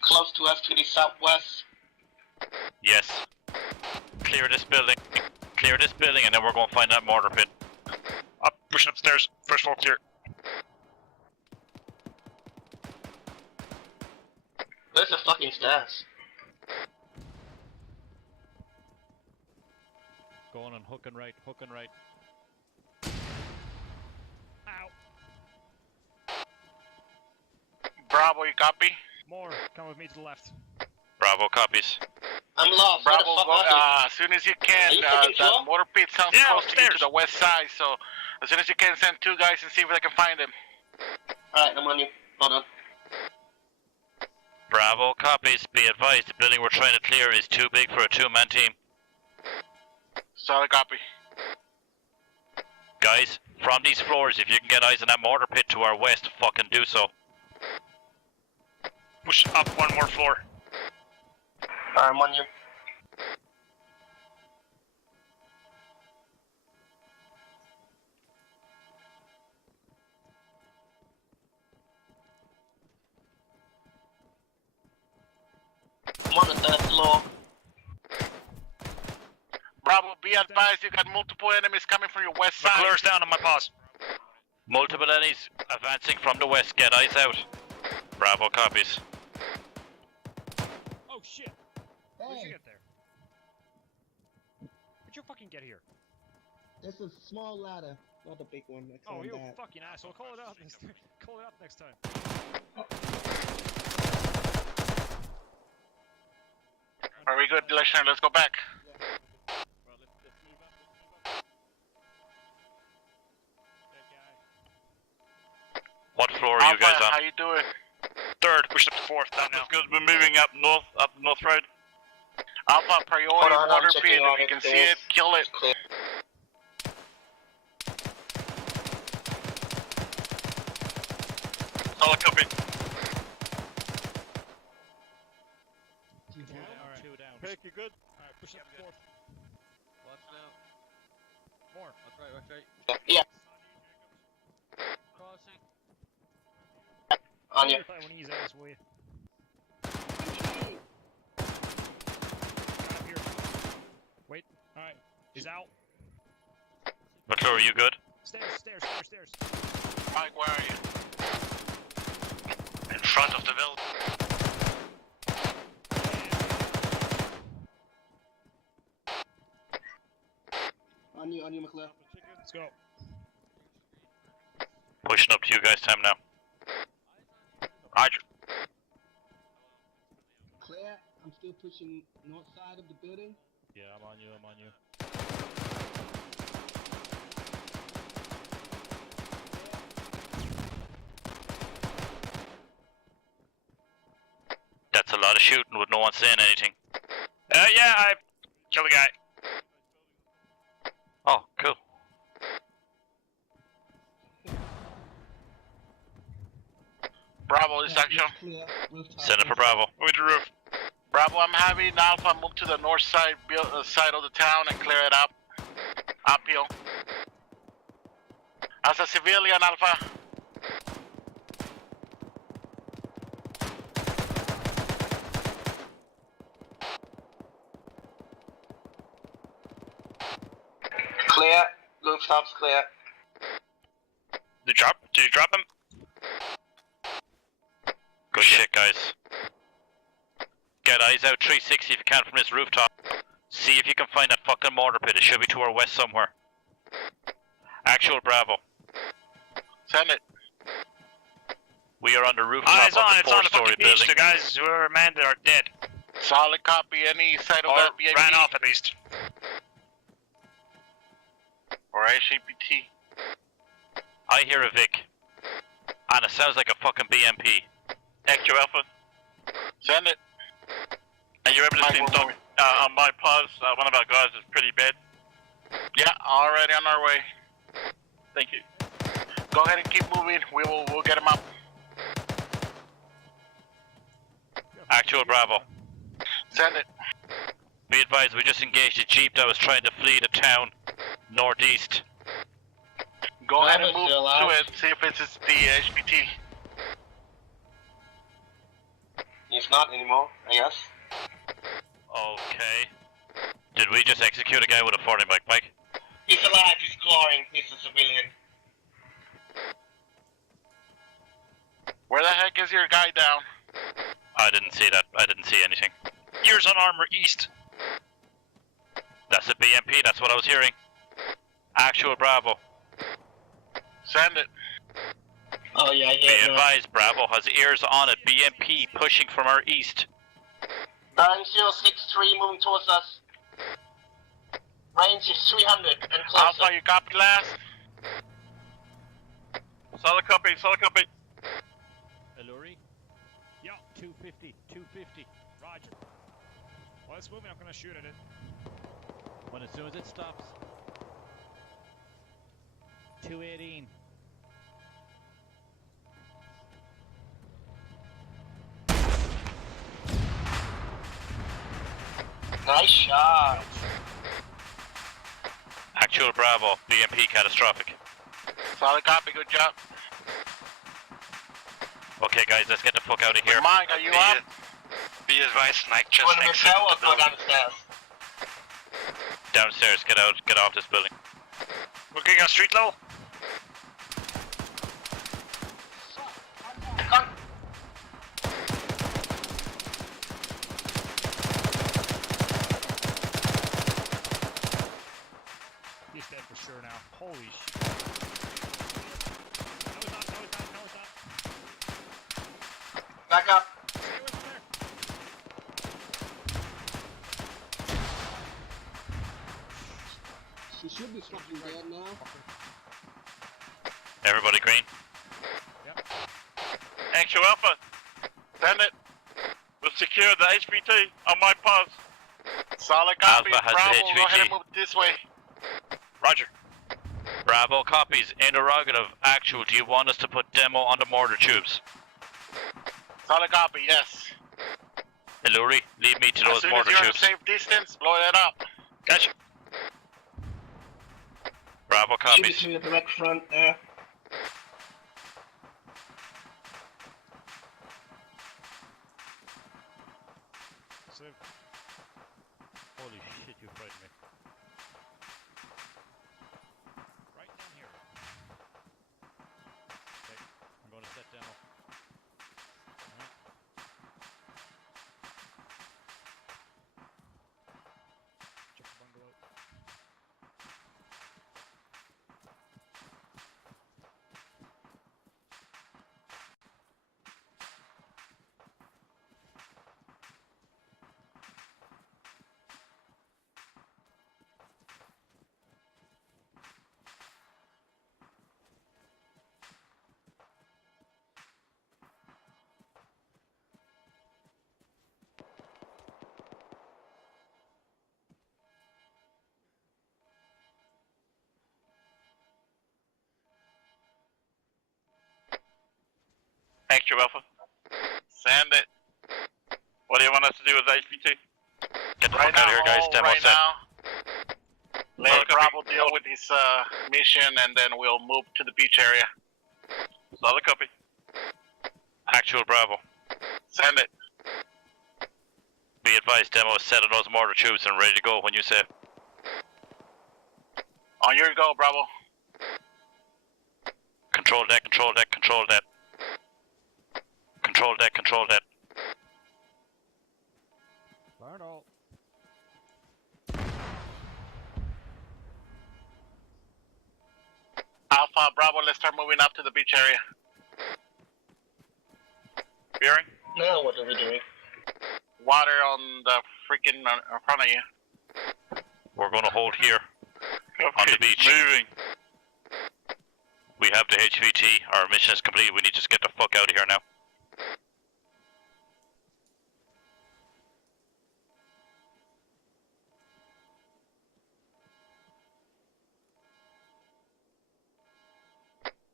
Close to us to the southwest. Yes. Clear this building. Clear this building and then we're going to find that mortar pit. Up, pushing upstairs. First floor clear. Where's the fucking stairs? Going on hook and right, hook and right. Ow. Bravo, you copy? More. Come with me to the left. Bravo copies. I'm lost. Where the Bravo, fuck go, are you? as soon as you can, Are you second the floor? mortar pit sounds Yeah, close to you to upstairs. the west side, so as soon as you can, send 2 guys and see if they can find him. Alright, I'm on you. Hold on. Bravo copies. Be advised, the building we're trying to clear is too big for a 2-man team. Solid copy. Guys, from these floors, if you can get eyes on that mortar pit to our west, fucking do so. Push up one more floor. I'm on you. I'm on the 3rd floor. Bravo, be advised, you got multiple enemies coming from your west side. McClure's down on my paws. Multiple enemies advancing from the west. Get eyes out. Bravo copies. Oh shit! Where'd you Hey, get there? Where'd you fucking get here? this is a small ladder, not a big one. I Oh, climbed you that. fucking asshole! Call it out next time. Call it up next time. Are we good, Lieutenant? Let's go back. Well, let's move up. Let's move up. Dead guy. What floor are you guys Alpha, on? how you doing? 3rd, push up to 4th. Down now. That's good, we're moving up north road. Alpha, priority Hold on, I'm water checking pit. all If you the can see doors. it, kill it. Clear. Solid copy. Two down. Alright. 2 down. Pick, you good? Alright, push up forth. Watch now. More. Watch right, watch right. Yeah. Crossing. On you. If I want to use ass, will you? Got him here. Wait. Alright. He's out. McClure, are you good? Stairs. Mike, where are you? In front of the building. On you, McClure. Let's go. Pushing up to you guys, time now. Roger. Clear. I'm still pushing north side of the building. Yeah, I'm on you. That's a lot of shooting with no one saying anything. Yeah, I killed a guy. Oh, cool. Bravo, this action. Clear. Rooftop. Send it for Bravo. With the roof. Bravo, I'm having Alpha move to the north side side of the town and clear it up. Uphill. As a civilian, Alpha. Clear. Rooftops clear. Did you drop him? Good shit, guys. Get eyes out 360 if you can from this rooftop. See if you can find that fucking mortar pit. It should be to our west somewhere. Actual Bravo. Send it. We are on the rooftop Eyes on, of it's the on the 4-story fucking beach. building. The guys who are manned are dead. Solid copy. Any side of Or that BAP? ran off at least. Or HAPT? I hear a Vic. And it sounds like a fucking BMP. Extra Alpha. Send it. Are you able to Mike, see we're Doc? moving. On my pause, one of our guys is pretty bad. Yeah, already on our way. Thank you. Go ahead and keep moving. We'll get him up. Actual Bravo. Send it. Be advised, we just engaged a jeep that was trying to flee the town northeast. Go ahead and Bravo, move still alive. to it. See if it's the HPT. He's not anymore, I guess. Okay. Did we just execute a guy with a 40 mic, Mike? He's alive, he's clawing, he's a civilian. Where the heck is your guy down? I didn't see that. I didn't see anything. Ears on armor east. That's a BMP, that's what I was hearing. Actual Bravo. Send it. Oh yeah, I Be hear you. advised, Bravo has ears on a BMP pushing from our east. Bearing 063 moving towards us. Range is 300 and closer. Alpha, you copy last? Solid copy, solid copy. Alluri? Yeah, 250. Roger. While it's moving, I'm gonna shoot at it. As soon as it stops. 218. Nice shot. Actual Bravo, BMP catastrophic. Solid copy, good job. Okay guys, let's get the fuck out of here. Mike, are you up? Be advised, Mike just Go to the exited tower the or go building. down the stairs? Downstairs, get out, get off this building. Looking on street level. He's dead for sure now. Holy shit. No, he's not. Back up. Stay away from there. She should be fucking dead now. Everybody green? Yep. Actual Alpha. Send it. We'll secure the HPT on my pause. Solid copy. Alpha has Bravo, the go ahead and HVT. move this way. Roger. Bravo copies. Interrogative. Actual, do you want us to put demo on the mortar tubes? Solid copy, yes. Iluri, lead me to those as soon mortar as you're tubes. at a safe distance, blow that up. Gotcha. Bravo Shoot copies. to the direct front there. Save. Holy shit, you frightened me. Right down here. Okay, I'm going to set demo. Alright. Check the bungalow. Actual Alpha. Send it. What do you want us to do with HVT? Get the Right fuck out of here, now, guys. Demo right set. now. Let Solid copy. Bravo deal with his mission, and then we'll move to the beach area. Solid copy. Actual Bravo. Send it. Be advised, demo is set on those mortar tubes and ready to go when you say. On your go, Bravo. Control that, control that, control that. Control that, control that. Fire all. Alpha, Bravo, let's start moving up to the beach area. Bearing? Now what are we doing? Water on the freaking in front of you. We're gonna hold here. On the beach. Moving. We have the HVT. Our mission is complete. We need to just get the fuck out of here now.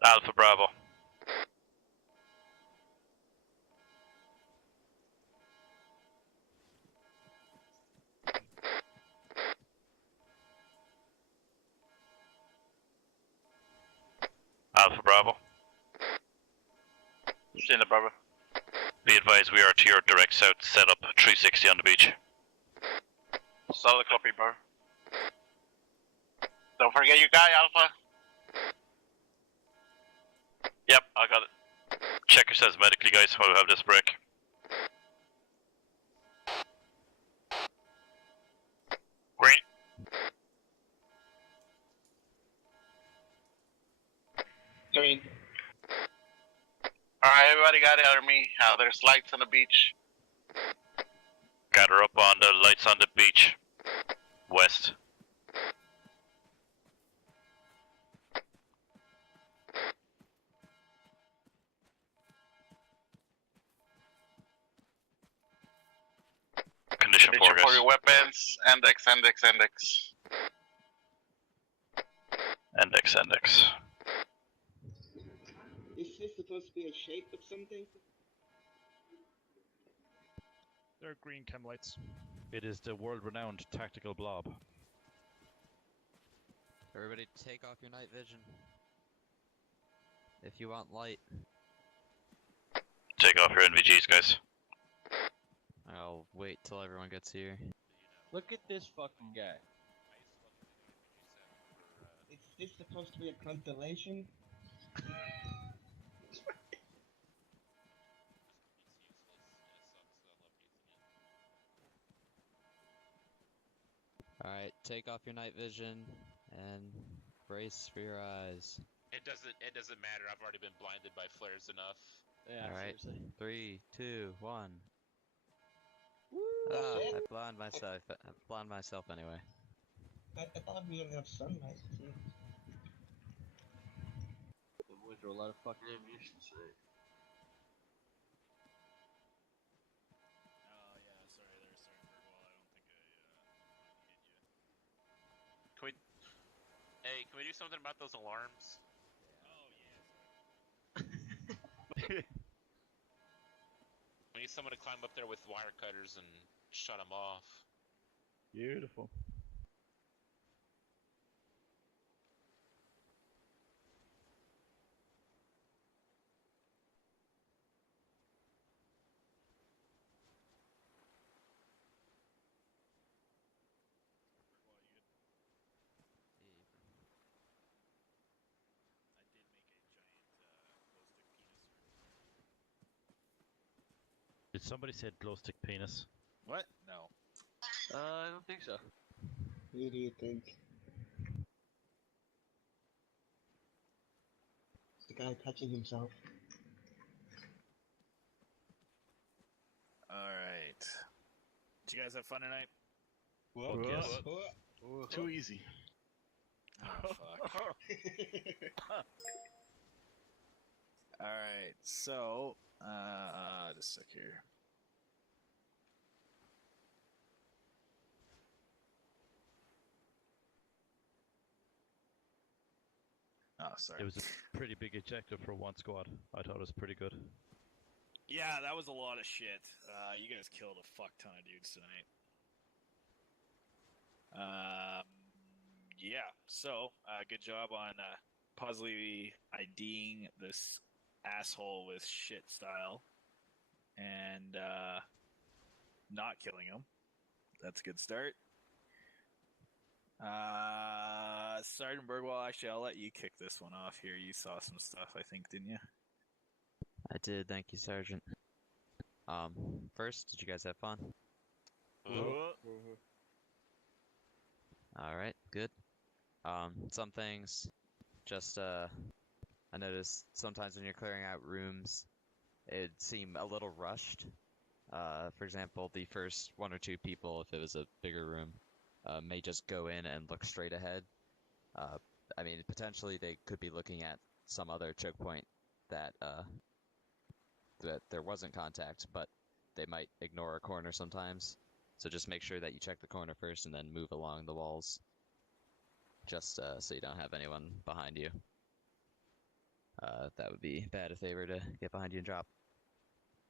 Alpha Bravo. Alpha Bravo. Seen it, Bravo. Be advised, we are to your direct south. Set up 360 on the beach. Solid copy, bro. Don't forget your guy, Alpha. Yep, I got it. Check yourselves medically, guys, while we have this break. Green. Green. Alright, everybody got it under me. There's lights on the beach. Gather up on the lights on the beach. West. Condition Condition for forecast. your weapons. Index, index, index. Index, index. Is this supposed to be a shape of something? They're green chem lights. It is the world-renowned tactical blob. Everybody take off your night vision. If you want light. Take off your NVGs, guys. I'll wait till everyone gets here. Look at this fucking guy. Is this supposed to be a constellation? Alright, take off your night vision and brace for your eyes. It doesn't matter. I've already been blinded by flares enough. Yeah, Alright, seriously. 3, 2, 1. shit. I blind myself anyway. I thought we didn't have sunlight. I went through a lot of fucking ammunition today. Oh yeah, sorry there, sorry Birdwall. I don't think I hit you. Hey, can we do something about those alarms? We need someone to climb up there with wire cutters and shut them off. Beautiful. Did somebody say glow stick penis? What? No. I don't think so. Who do you think? The guy touching himself. Alright. Did you guys have fun tonight? Whoa, Yes. Too easy. Oh, fuck. Alright, so, just a sec here. Oh, sorry. It was a pretty big ejective for one squad. I thought it was pretty good. Yeah, that was a lot of shit. You guys killed a fuck ton of dudes tonight. Yeah, so, good job on positively IDing this asshole with shit style and not killing him. That's a good start. Sergeant Bergwall, actually, I'll let you kick this one off here. You saw some stuff, I think, didn't you? I did, thank you, Sergeant. First, did you guys have fun? Alright, good. Some things, just, I noticed sometimes when you're clearing out rooms, it seem a little rushed. For example, the first one or two people, if it was a bigger room, may just go in and look straight ahead. I mean, potentially they could be looking at some other choke point that there wasn't contact, but they might ignore a corner sometimes. So just make sure that you check the corner first and then move along the walls. Just so you don't have anyone behind you. That would be bad if they were to get behind you and drop.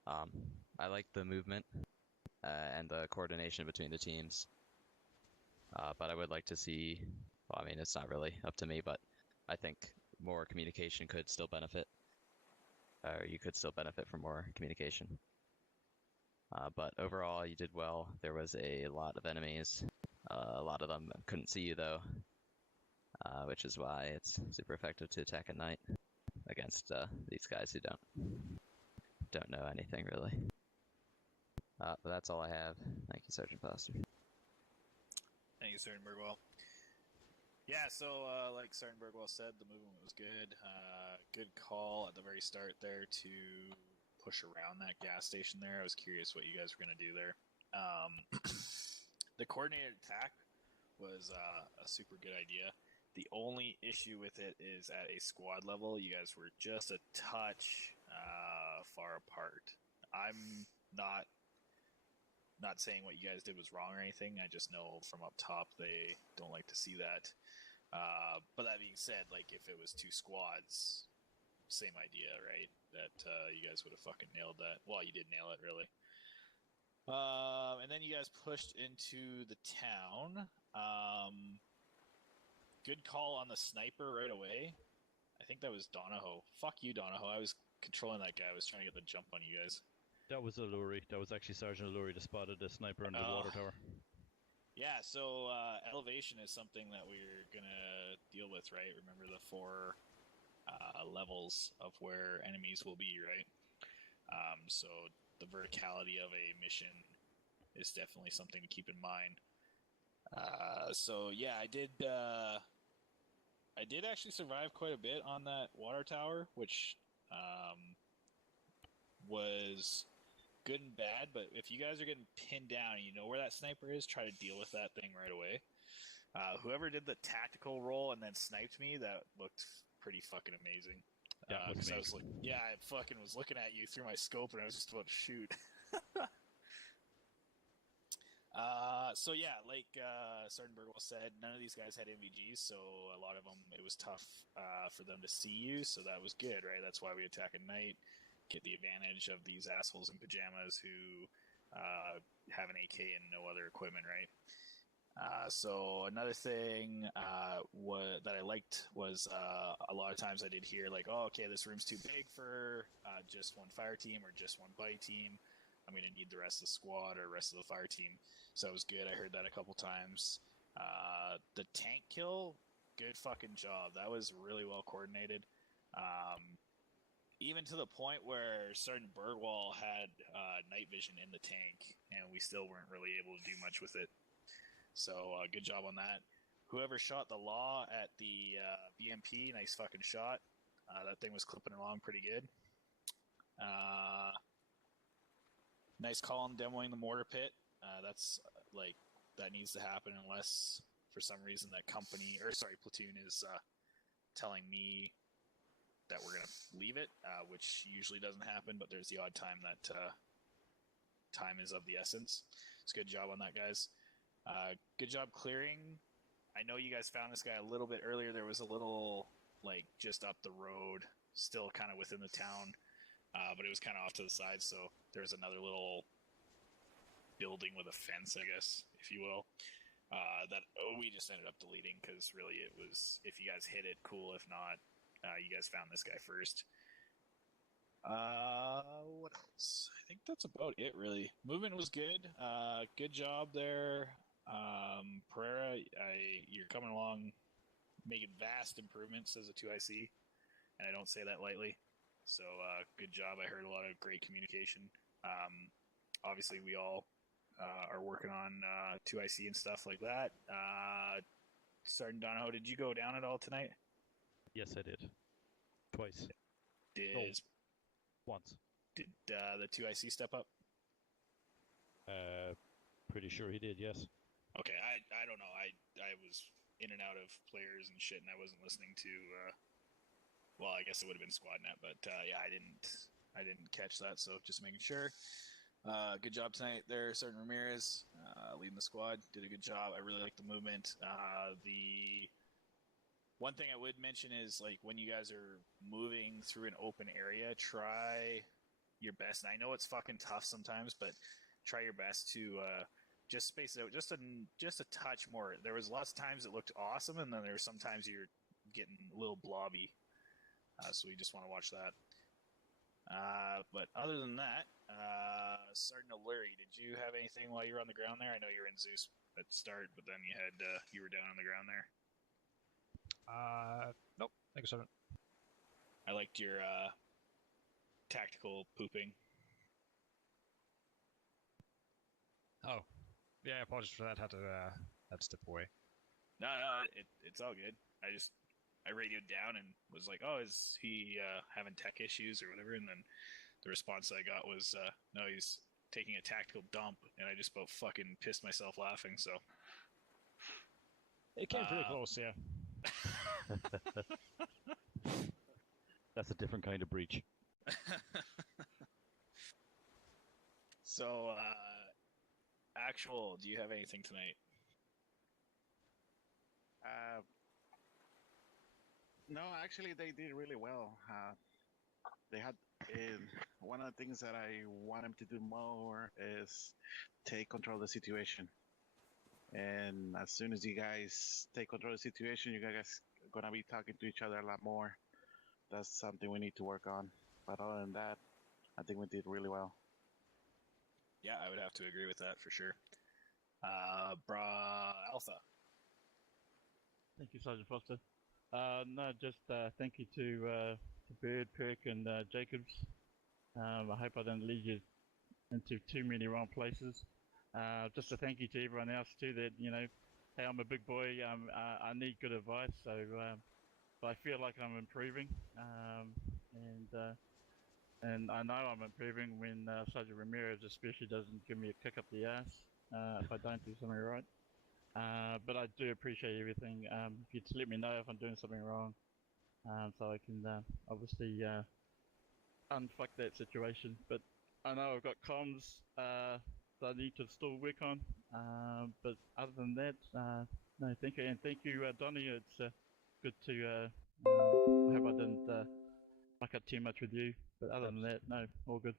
I like the movement and the coordination between the teams. But I would like to see, well, I mean, it's not really up to me, but I think more communication could still benefit. Or you could still benefit from more communication. But overall, you did well. There was a lot of enemies. A lot of them couldn't see you, though. Which is why it's super effective to attack at night against these guys who don't know anything, really. But that's all I have. Thank you, Sergeant Foster. Thank you, Sergeant Bergwall. Yeah, so like Sergeant Bergwall said, the movement was good. Good call at the very start there to push around that gas station there. I was curious what you guys were going to do there. The coordinated attack was a super good idea. The only issue with it is at a squad level, you guys were just a touch far apart. I'm not saying what you guys did was wrong or anything. I just know from up top they don't like to see that. But that being said, like if it was two squads, same idea, right? That you guys would have fucking nailed that. Well, you did nail it, really. And then you guys pushed into the town. Good call on the sniper right away. I think that was Donahoe. Fuck you, Donahoe. I was controlling that guy. I was trying to get the jump on you guys. That was Alluri. That was actually Sergeant Alluri that spotted the sniper in the water tower. Yeah, so elevation is something that we're gonna deal with, right? Remember the 4 levels of where enemies will be, right? So the verticality of a mission is definitely something to keep in mind. So yeah, I did actually survive quite a bit on that water tower, which was good and bad, but if you guys are getting pinned down and you know where that sniper is, try to deal with that thing right away. Whoever did the tactical roll and then sniped me, that looked pretty fucking amazing. That was me. I fucking was looking at you through my scope and I was just about to shoot. So yeah, like Sergeant Birdwell said, none of these guys had MVGs, so a lot of them, it was tough for them to see you, so that was good, right? That's why we attack at night, get the advantage of these assholes in pajamas who have an AK and no other equipment, right? So another thing that I liked was a lot of times I did hear like, oh, okay, this room's too big for just one fire team or just one bite team. I'm going to need the rest of the squad or rest of the fire team. So that was good. I heard that a couple times. The tank kill, good fucking job. That was really well coordinated. Even to the point where Sergeant Birdwall had night vision in the tank, and we still weren't really able to do much with it. So good job on that. Whoever shot the law at the BMP, nice fucking shot. That thing was clipping along pretty good. Nice call on demoing the mortar pit. That's that needs to happen unless for some reason that platoon is telling me that we're gonna leave it, which usually doesn't happen, but there's the odd time that time is of the essence. It's a good job on that, guys. Good job clearing. I know you guys found this guy a little bit earlier. There was a little, just up the road, still kind of within the town, but it was kind of off to the side, so there's another little building with a fence, I guess, if you will, that we just ended up deleting, because really it was, if you guys hit it, cool. If not, you guys found this guy first. What else? I think that's about it, really. Movement was good. Good job there. Pereira, you're coming along, making vast improvements as a 2IC, and I don't say that lightly. So, good job. I heard a lot of great communication. Obviously, we all are working on 2IC and stuff like that. Sergeant Donahoe, did you go down at all tonight? Yes, I did. Twice. Once. Did the 2IC step up? Pretty sure he did, yes. Okay, I don't know. I was in and out of players and shit, and I wasn't listening to. Well, I guess it would have been SquadNet, but yeah, I didn't catch that. So just making sure. Good job tonight there, Sergeant Ramirez, leading the squad. Did a good job. I really like the movement. The one thing I would mention is when you guys are moving through an open area, try your best. And I know it's fucking tough sometimes, but try your best to just space it out just a touch more. There was lots of times it looked awesome, and then there were sometimes you're getting a little blobby. So we just want to watch that. But other than that, Sergeant O'Leary, did you have anything while you were on the ground there? I know you were in Zeus at the start, but then you were down on the ground there. Nope. Thank you, Sergeant. I liked your tactical pooping. Oh, yeah. Apologies for that. Had to step away. No, it's all good. I radioed down and was like, "Oh, is he having tech issues or whatever?" And then the response I got was, "No, he's taking a tactical dump," and I just about fucking pissed myself laughing. So it came pretty close, yeah. That's a different kind of breach. So, Actual, do you have anything tonight? No, actually, they did really well. They had one of the things that I want them to do more is take control of the situation. And as soon as you guys take control of the situation, you guys are gonna be talking to each other a lot more. That's something we need to work on. But other than that, I think we did really well. Yeah, I would have to agree with that for sure. Alpha. Thank you, Sergeant Foster. No, just thank you to Bird, Perk, and Jacobs. I hope I don't lead you into too many wrong places. Just a thank you to everyone else too. That hey, I'm a big boy. I need good advice, so I feel like I'm improving, and I know I'm improving when Sergeant Ramirez especially doesn't give me a kick up the ass if I don't do something right. But I do appreciate everything. If you just let me know if I'm doing something wrong, so I can obviously unfuck that situation. But I know I've got comms that I need to still work on, But other than that, no, thank you, and thank you, Donnie. It's good to. I hope I didn't fuck up too much with you, but other than that, no, all good.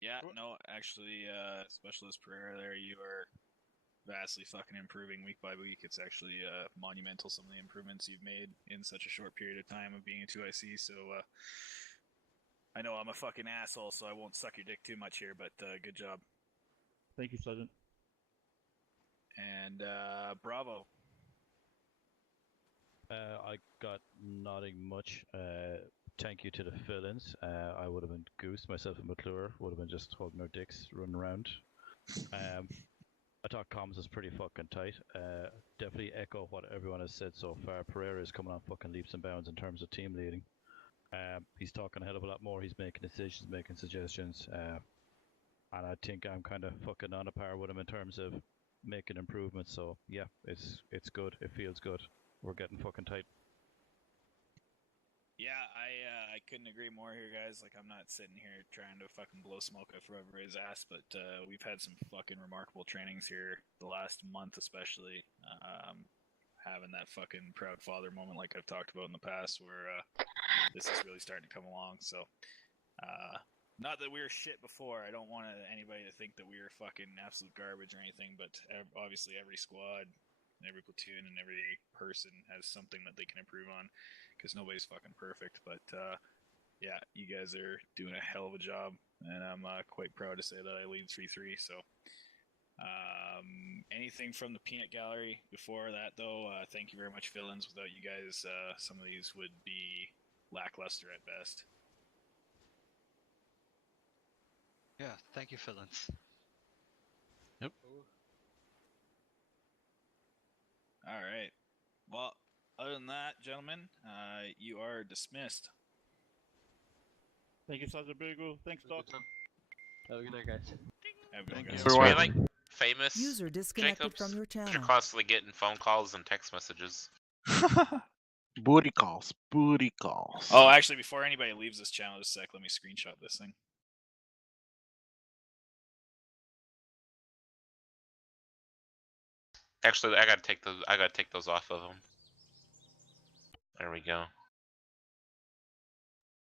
Yeah, no, actually, Specialist Pereira there, you are vastly fucking improving week by week. It's actually monumental, some of the improvements you've made in such a short period of time of being a 2IC, so I know I'm a fucking asshole, so I won't suck your dick too much here, but good job. Thank you, Sergeant. And bravo. I got nothing much. Thank you to the fill-ins. I would have been Goose, myself and McClure would have been just holding our dicks, running around. I thought comms was pretty fucking tight. Definitely echo what everyone has said so far. Pereira is coming on fucking leaps and bounds in terms of team leading. He's talking a hell of a lot more. He's making decisions, making suggestions. And I think I'm kind of fucking on a par with him in terms of making improvements. So yeah, it's good. It feels good. We're getting fucking tight. Yeah, I couldn't agree more here, guys. Like, I'm not sitting here trying to fucking blow smoke up for everybody's ass, but we've had some fucking remarkable trainings here the last month, especially. Having that fucking proud father moment, like I've talked about in the past, where this is really starting to come along. So, not that we were shit before. I don't want anybody to think that we were fucking absolute garbage or anything, but obviously every squad, every platoon, and every person has something that they can improve on, because nobody's fucking perfect. But yeah, you guys are doing a hell of a job, and I'm quite proud to say that I lead 3-3. So anything from the peanut gallery before that, though? Thank you very much, villains. Without you guys, some of these would be lackluster at best. Yeah, thank you, Philins. Yep. All right. Well, other than that, gentlemen, you are dismissed. Thank you, Sergeant Beagle. Thanks, Doc. Have a good night, guys. Have a good night, guys. Are we like famous? User disconnected Jacobs? from your channel. You're constantly getting phone calls and text messages. Booty calls. Booty calls. Oh, actually, before anybody leaves this channel, just a sec, let me screenshot this thing. Actually, I gotta take those off of them. There we go.